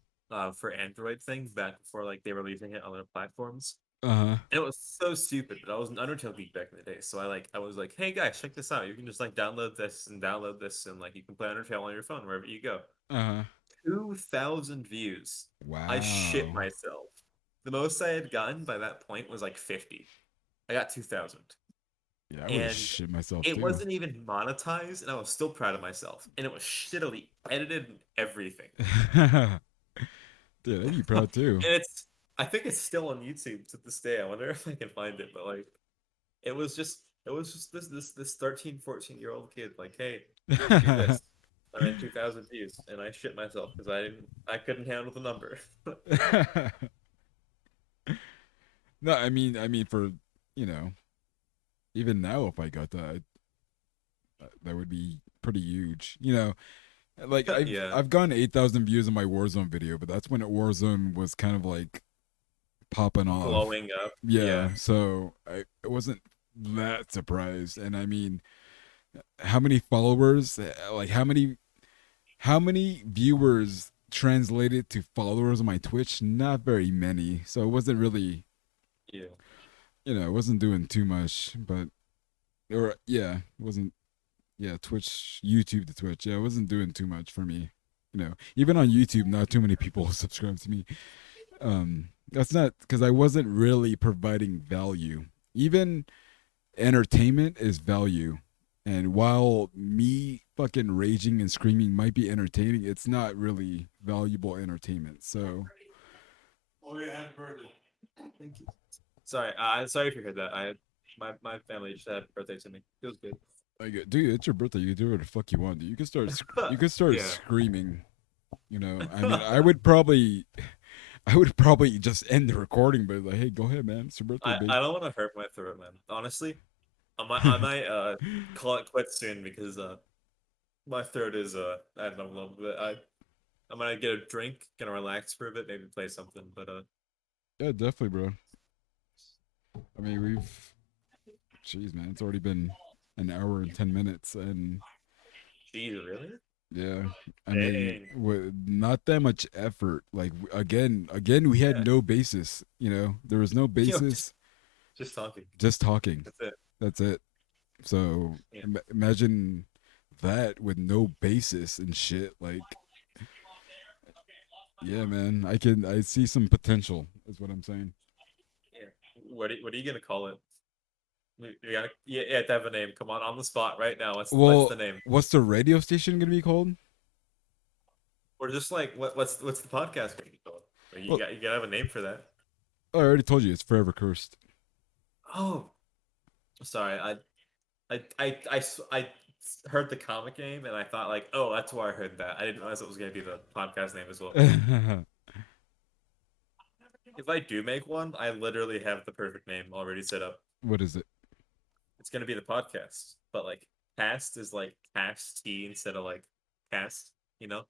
for Android thing back before like they were releasing it on other platforms. Uh huh. And it was so stupid, but I was an Undertale geek back in the day. So I was like, hey guys, check this out. You can just like download this and like you can play Undertale on your phone wherever you go. Uh huh. 2,000 views. I shit Wow. myself. The most I had gotten by that point was like 50. I got 2,000. Yeah, I would have And shit myself it too. wasn't even monetized, and I was still proud of myself. And it was shittily edited and everything. Dude, I'd be And proud too. I think it's still on YouTube to this day. I wonder if I can find it, but like it was just this 13, 14-year-old kid like, hey, do this. I had 2,000 views, and I shit myself because I couldn't handle the number. No, I mean, for you know, even now, if I got that, that would be pretty huge. Like Yeah, I've gotten 8,000 views on my Warzone video, but that's when Warzone was kind of like popping off. blowing up. Yeah, Yeah, so I wasn't that surprised. And I mean, how many followers? Like how many viewers translated to followers on my Twitch? Not very many. So it wasn't really, yeah. it wasn't doing too much. But or yeah, it wasn't. Yeah, Twitch, YouTube to Twitch. Yeah, it wasn't doing too much for me. Even on YouTube, not too many people subscribe to me. That's not because I wasn't really providing value. Even entertainment is value. And while me fucking raging and screaming might be entertaining, it's not really valuable entertainment. So, Oh yeah, happy birthday. Thank you. Sorry, sorry if you heard that. My family just had happy birthday to me. Feels good. like, dude, it's your birthday. You do whatever the fuck you want. Dude. You can start Yeah. screaming. I mean, I would probably just end the recording, but like, hey, go ahead, man. It's your birthday, babe. I don't want to hurt my throat, man. Honestly, I might call it quits soon because my throat is I don't know a little bit. I'm gonna get a drink, gonna relax for a bit, maybe play something. But Yeah, definitely, bro. I mean, jeez, man, it's already been an hour and 10 minutes, and geez, really? yeah, I mean, Dang. not that much effort. Like again, we had Yeah. no basis. There was no Yo, basis, just talking. just talking. That's it. That's it. So Yeah. imagine that with no basis and shit. Like, Yeah, man. I see some potential. Is what I'm saying. Yeah. What are you gonna call it? You gotta, yeah, yeah, to have a name. Come on the spot right now. What's Well, the name? what's the radio station gonna be called? Or just like what's the podcast gonna be called? Like, Well, you gotta have a name for that. I already told you it's forever cursed. Oh, sorry. I heard the comic name and I thought like, oh, that's why I heard that. I didn't realize it was gonna be the podcast name as well. If I do make one, I literally have the perfect name already set up. What is it? It's gonna be the podcast, but like cast is like cast T instead of like cast, you know,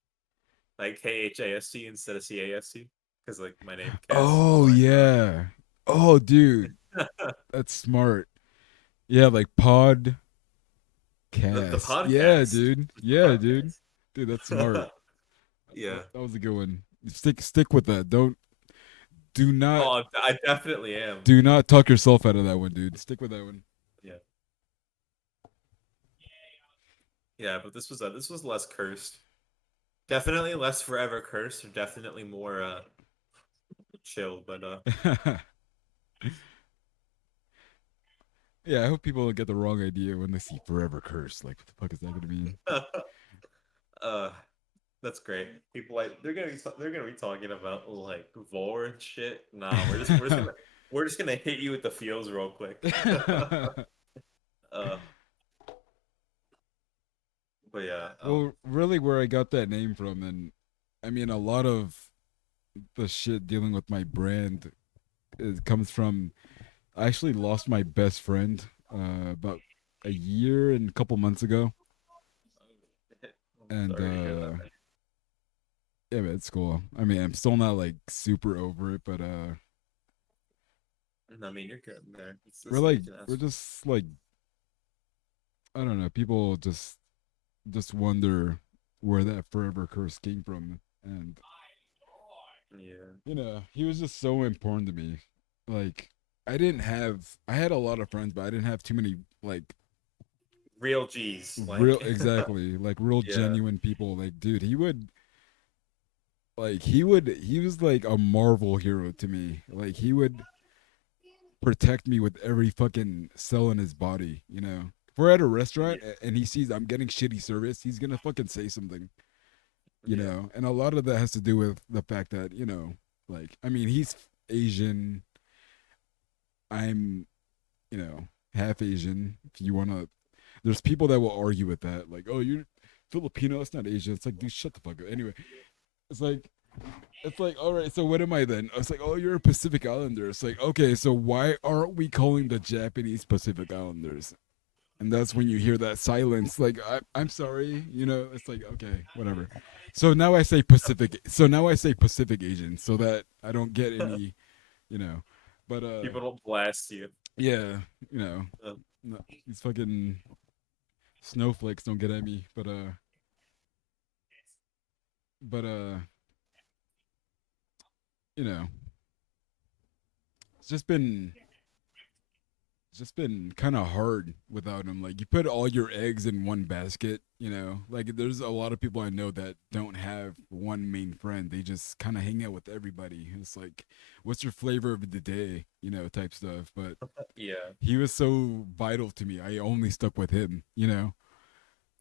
like KHAST instead of CAST, because like my name Cass is Oh my yeah. Oh dude, that's smart. Yeah, like the podcast. Yeah, podcast. dude. It's the Yeah, dude. Dude, that's smart. podcast. Yeah. That was a good one. Stick with that. Do not Oh, I definitely am. do not talk yourself out of that one, dude. Stick with that one. Yeah. Yeah, but this was less cursed. Definitely less forever cursed, or definitely more chill. But Yeah, I hope people don't get the wrong idea when they see forever curse. Like, what the fuck is that gonna mean? uh, that's great. People like they're gonna be talking about like vor and shit. Nah, we're just gonna hit you with the feels real quick. uh, but yeah, Well, really, where I got that name from, and I mean, a lot of the shit dealing with my brand, it comes from. I actually lost my best friend about a year and a couple months ago, I'm and sorry to hear that, man. yeah, man, it's cool. I mean, I'm still not like super over it, but I mean, you're good there. we're That's all like you can we're ask for. just like I don't know. People just wonder where that forever curse came from, and Yeah, he was just so important to me. Like, I had a lot of friends, but I didn't have too many like real G's, real like exactly like real yeah, genuine people. Like, dude, he was like a Marvel hero to me. Like, he would protect me with every fucking cell in his body. If we're at a restaurant yeah, and he sees I'm getting shitty service, he's gonna fucking say something. yeah, And a lot of that has to do with the fact that like, I mean, he's Asian. I'm, half Asian. If you wanna, there's people that will argue with that, like, oh, you're Filipino, it's not Asian. It's like, dude, shut the fuck up. Anyway, it's like all right, so what am I then? I was like, oh, you're a Pacific Islander. It's like, okay, so why aren't we calling the Japanese Pacific Islanders? And that's when you hear that silence, like, I'm sorry, it's like, okay, whatever. So now I say Pacific Asian, so that I don't get any, you know, but people don't blast you. yeah, you know, Uh, no, these fucking snowflakes don't get at me, but you know, it's just been kind of hard without him. Like, you put all your eggs in one basket, Like, there's a lot of people I know that don't have one main friend. They just kind of hang out with everybody. It's like, what's your flavor of the day, type stuff. But yeah, he was so vital to me. I only stuck with him.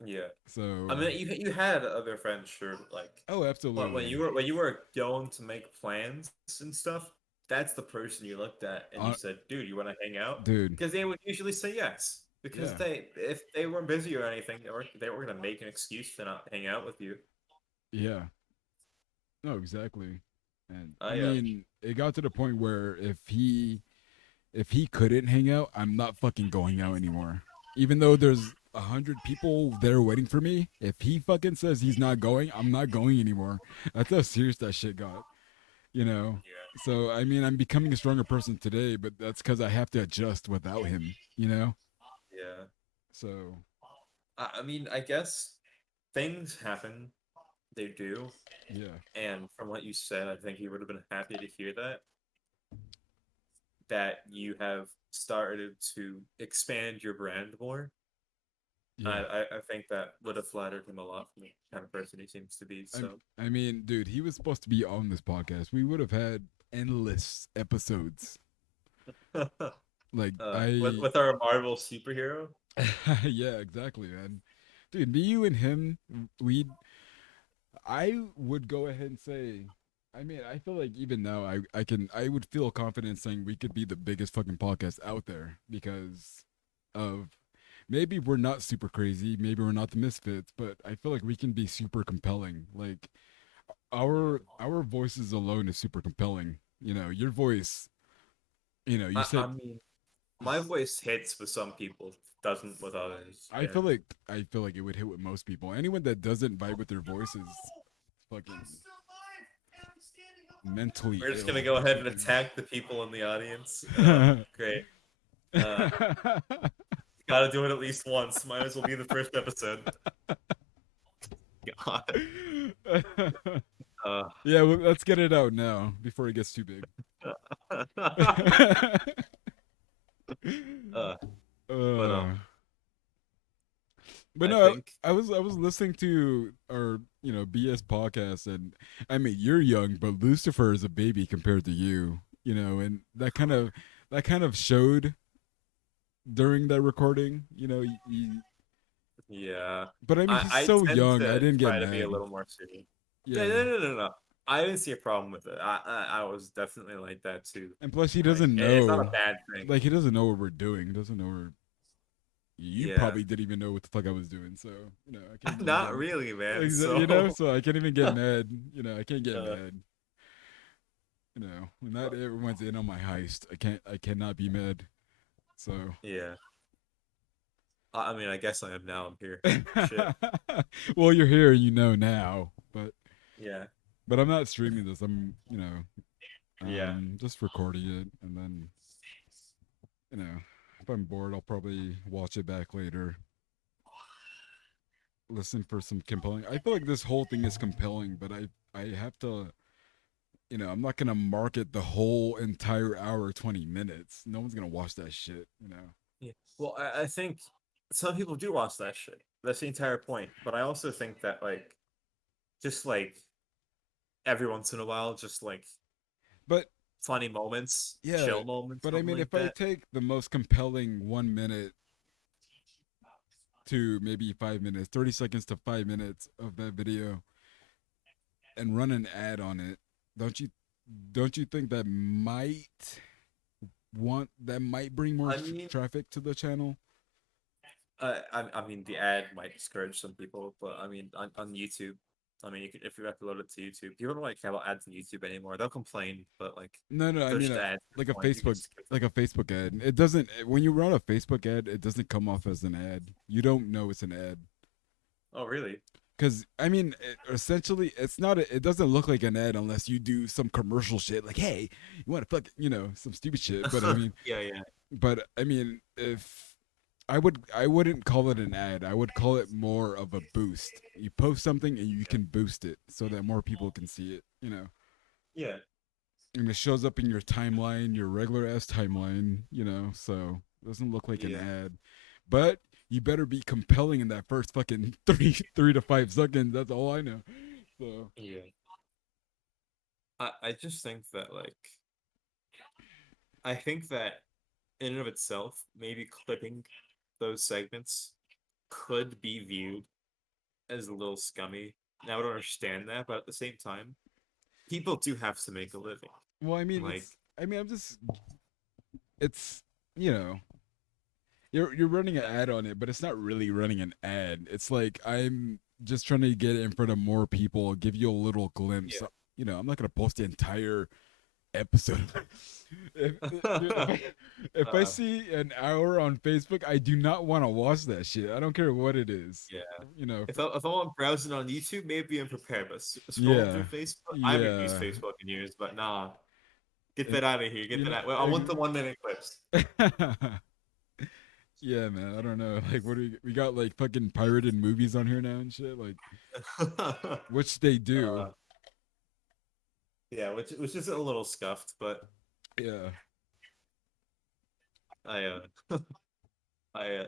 yeah. I So, mean, you had other friends, sure, like, oh, but absolutely. when you were going to make plans and stuff, that's the person you looked at and you Uh, said, "Dude, you want to hang out?" dude, Because they would usually say yes, because yeah, if they weren't busy or anything, they were gonna make an excuse to not hang out with you. yeah. No, exactly. And I Yeah, mean, it got to the point where if he couldn't hang out, I'm not fucking going out anymore. Even though there's 100 people there waiting for me, if he fucking says he's not going, I'm not going anymore. That's how serious that shit got. You know. yeah, So I mean, I'm becoming a stronger person today, but that's because I have to adjust without him. yeah. So I mean, I guess things happen. They do. yeah, And from what you said, I think he would have been happy to hear that you have started to expand your brand more. Yeah. I think that would have flattered him a lot from the kind of person he seems to be. So, I mean, dude, he was supposed to be on this podcast. We would have had endless episodes. Like I with our Marvel superhero, yeah, exactly, man. Dude, me, you, and him, we I would go ahead and say, I mean, I feel like even now, I would feel confident saying we could be the biggest fucking podcast out there because of maybe we're not super crazy, maybe we're not the misfits, but I feel like we can be super compelling. Like our voices alone is super compelling. You know, your voice. You know, you I said mean, my voice hits with some people, doesn't with others, I feel and like I feel like it would hit with most people. Anyone that doesn't vibe with their voice is fucking mentally we're just gonna ill go or ahead and something. attack the people in the audience. Great. Uh, Gotta do it at least once. Might as well be the first episode. God. Uh, Yeah, well, let's get it out now before it gets too big. uh, but uh, but I no, think I was listening to our BS podcast, and I mean you're young, but Lucifer is a baby compared to you, and that kind of showed during that recording. yeah. But I mean he's I so tend young. I to didn't get try to be a mad. little more serious. Yeah, Yeah, no. I didn't see a problem with it. I was definitely like that too. and plus he Like doesn't it's not a know, bad thing. like he doesn't know what we're doing. He doesn't know we're. You Yeah. probably didn't even know what the fuck I was doing, so I can't even Not get. really, man. So I can't even get mad. I can't get Uh, mad. When not everyone's in on my heist, I cannot be mad. So yeah. I mean, I guess I am now. I'm here. Shit. well, you're here, you know now, but Yeah. I'm not streaming this. I'm Yeah. just recording it, and then you know if I'm bored, I'll probably watch it back later. Listen for some compelling. I feel like this whole thing is compelling, but I have to. I'm not gonna market the whole entire hour, 20 minutes. No one's gonna watch that shit. Yeah. Well, I think some people do watch that shit. That's the entire point. But I also think that just every once in a while, just But funny moments, yeah, chill moments, but I something mean, like if I that. take the most compelling 1 minute to maybe 5 minutes, 30 seconds to 5 minutes of that video, and run an ad on it, don't you don't you think that might bring more I mean, traffic to the channel? I mean, the ad might discourage some people, but I mean, on YouTube, I mean, if you upload it to YouTube, people don't care about ads on YouTube anymore. They'll complain, but No, no, I push mean the ads to like the a point, you can Facebook skip them. like a Facebook ad. It doesn't when you run a Facebook ad, it doesn't come off as an ad. You don't know it's an ad. Oh, really? Because I mean, essentially, it's not. It doesn't look like an ad unless you do some commercial shit. Like, hey, you want to fuck, some stupid shit. Yeah, yeah, But I mean, if I wouldn't call it an ad. I would call it more of a boost. You post something and you can boost it so that more people can see it. yeah, And it shows up in your timeline, your regular ass timeline. So it doesn't look like an yeah, ad, but you better be compelling in that first fucking three to 5 seconds. That's all I know. So yeah. I just think that I think that in and of itself, maybe clipping those segments could be viewed as a little scummy. Now I don't understand that, but at the same time, people do have to make a living. well, I mean, Like, I'm just it's you know you're running an ad on it, but it's not really running an ad. It's like I'm just trying to get it in front of more people, give you a little glimpse. I'm not gonna post the entire episode. Dude, yeah. if I uh, see an hour on Facebook, I do not want to watch that shit. I don't care what it is. yeah. If, If I'm browsing on YouTube, maybe I'm prepared. But scrolling yeah, through Facebook, I haven't used yeah. Facebook in years. But nah, get And, that out of here. Get you that know, out. Well, I want the 1 minute clips. yeah, man. I don't know. Like, what do we got? Like fucking pirated movies on here now and shit. Like, which they do. uh, yeah, which is a little scuffed, but Yeah. I I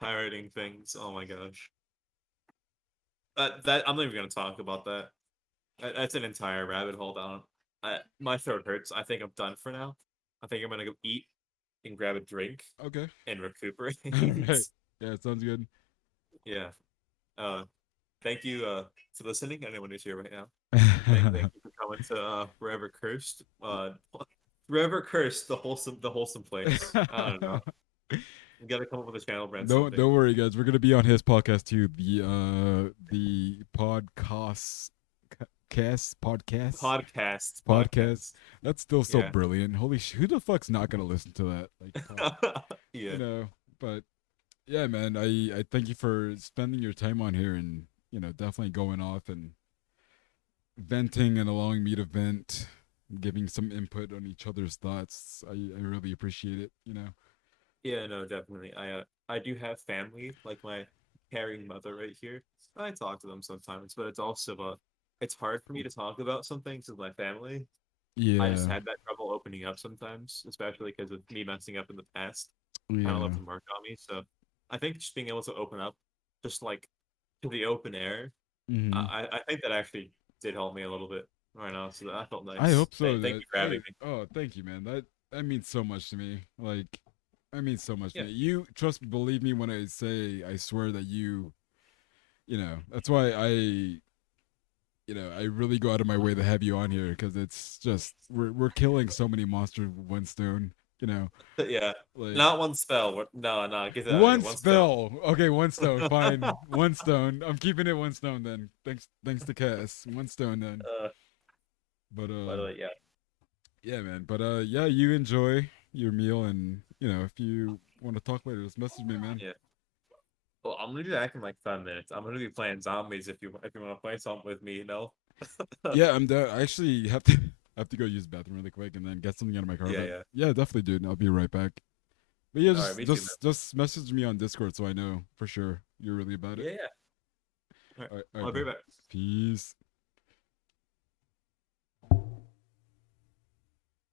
Pirating things. Oh my gosh. That I'm not even gonna talk about that. That's an entire rabbit hole down. My throat hurts. I think I'm done for now. I think I'm gonna go eat and grab a drink Okay. and recuperate. All right. Yeah, it sounds good. Yeah. Uh, thank you for listening. Anyone who's here right now. Thank you for coming to Forever Cursed. Forever Cursed, the wholesome place. I don't know. You gotta come up with a channel brand something. Don't worry, guys. We're gonna be on his podcast too. The podcast Podcast. podcast. Podcast. That's still so Yeah. brilliant. Holy sh! Who the fuck's not gonna listen to that? Like, you Yeah. know. But yeah, man. I thank you for spending your time on here and definitely going off and venting and allowing me to vent, giving some input on each other's thoughts. I really appreciate it. Yeah, no, definitely. I do have family, like my caring mother right here. I talk to them sometimes, but it's hard for me to talk about some things with my family. I just Yeah. had that trouble opening up sometimes, especially because of me messing up in the past. Kind of Yeah. left a mark on me. So I think just being able to open up, just like to the open air, Hmm. I think that actually did help me a little bit right now. So that felt I nice. hope so. Thank That you for having me. oh, thank you, man. That means so much to me. Like, that means so much to Yeah, me. You trust, believe me when I say, I swear that that's why I really go out of my way to have you on here because it's just we're killing so many monsters with one stone. You know, yeah. like Not one spell. No, no, get that out of here. one One stone. spell. Okay, one stone. Fine, one stone. I'm keeping it one stone then. Thanks to Cass. One stone then. uh, But by the way, yeah, yeah, man. But yeah, you enjoy your meal, and if you want to talk later, just message me, man. yeah. Well, I'm gonna do that in like 5 minutes. I'm gonna be playing zombies if you want to play something with me, you know? Yeah, I'm done. I actually have to have to go use the bathroom really quick and then get something out of my car. Yeah, But yeah. yeah, definitely, dude. I'll be right back. But yeah, All right, just me too, man. just just message me on Discord so I know for sure you're really about it. Yeah, yeah. All right, All right, I'll be bro. right back. Peace.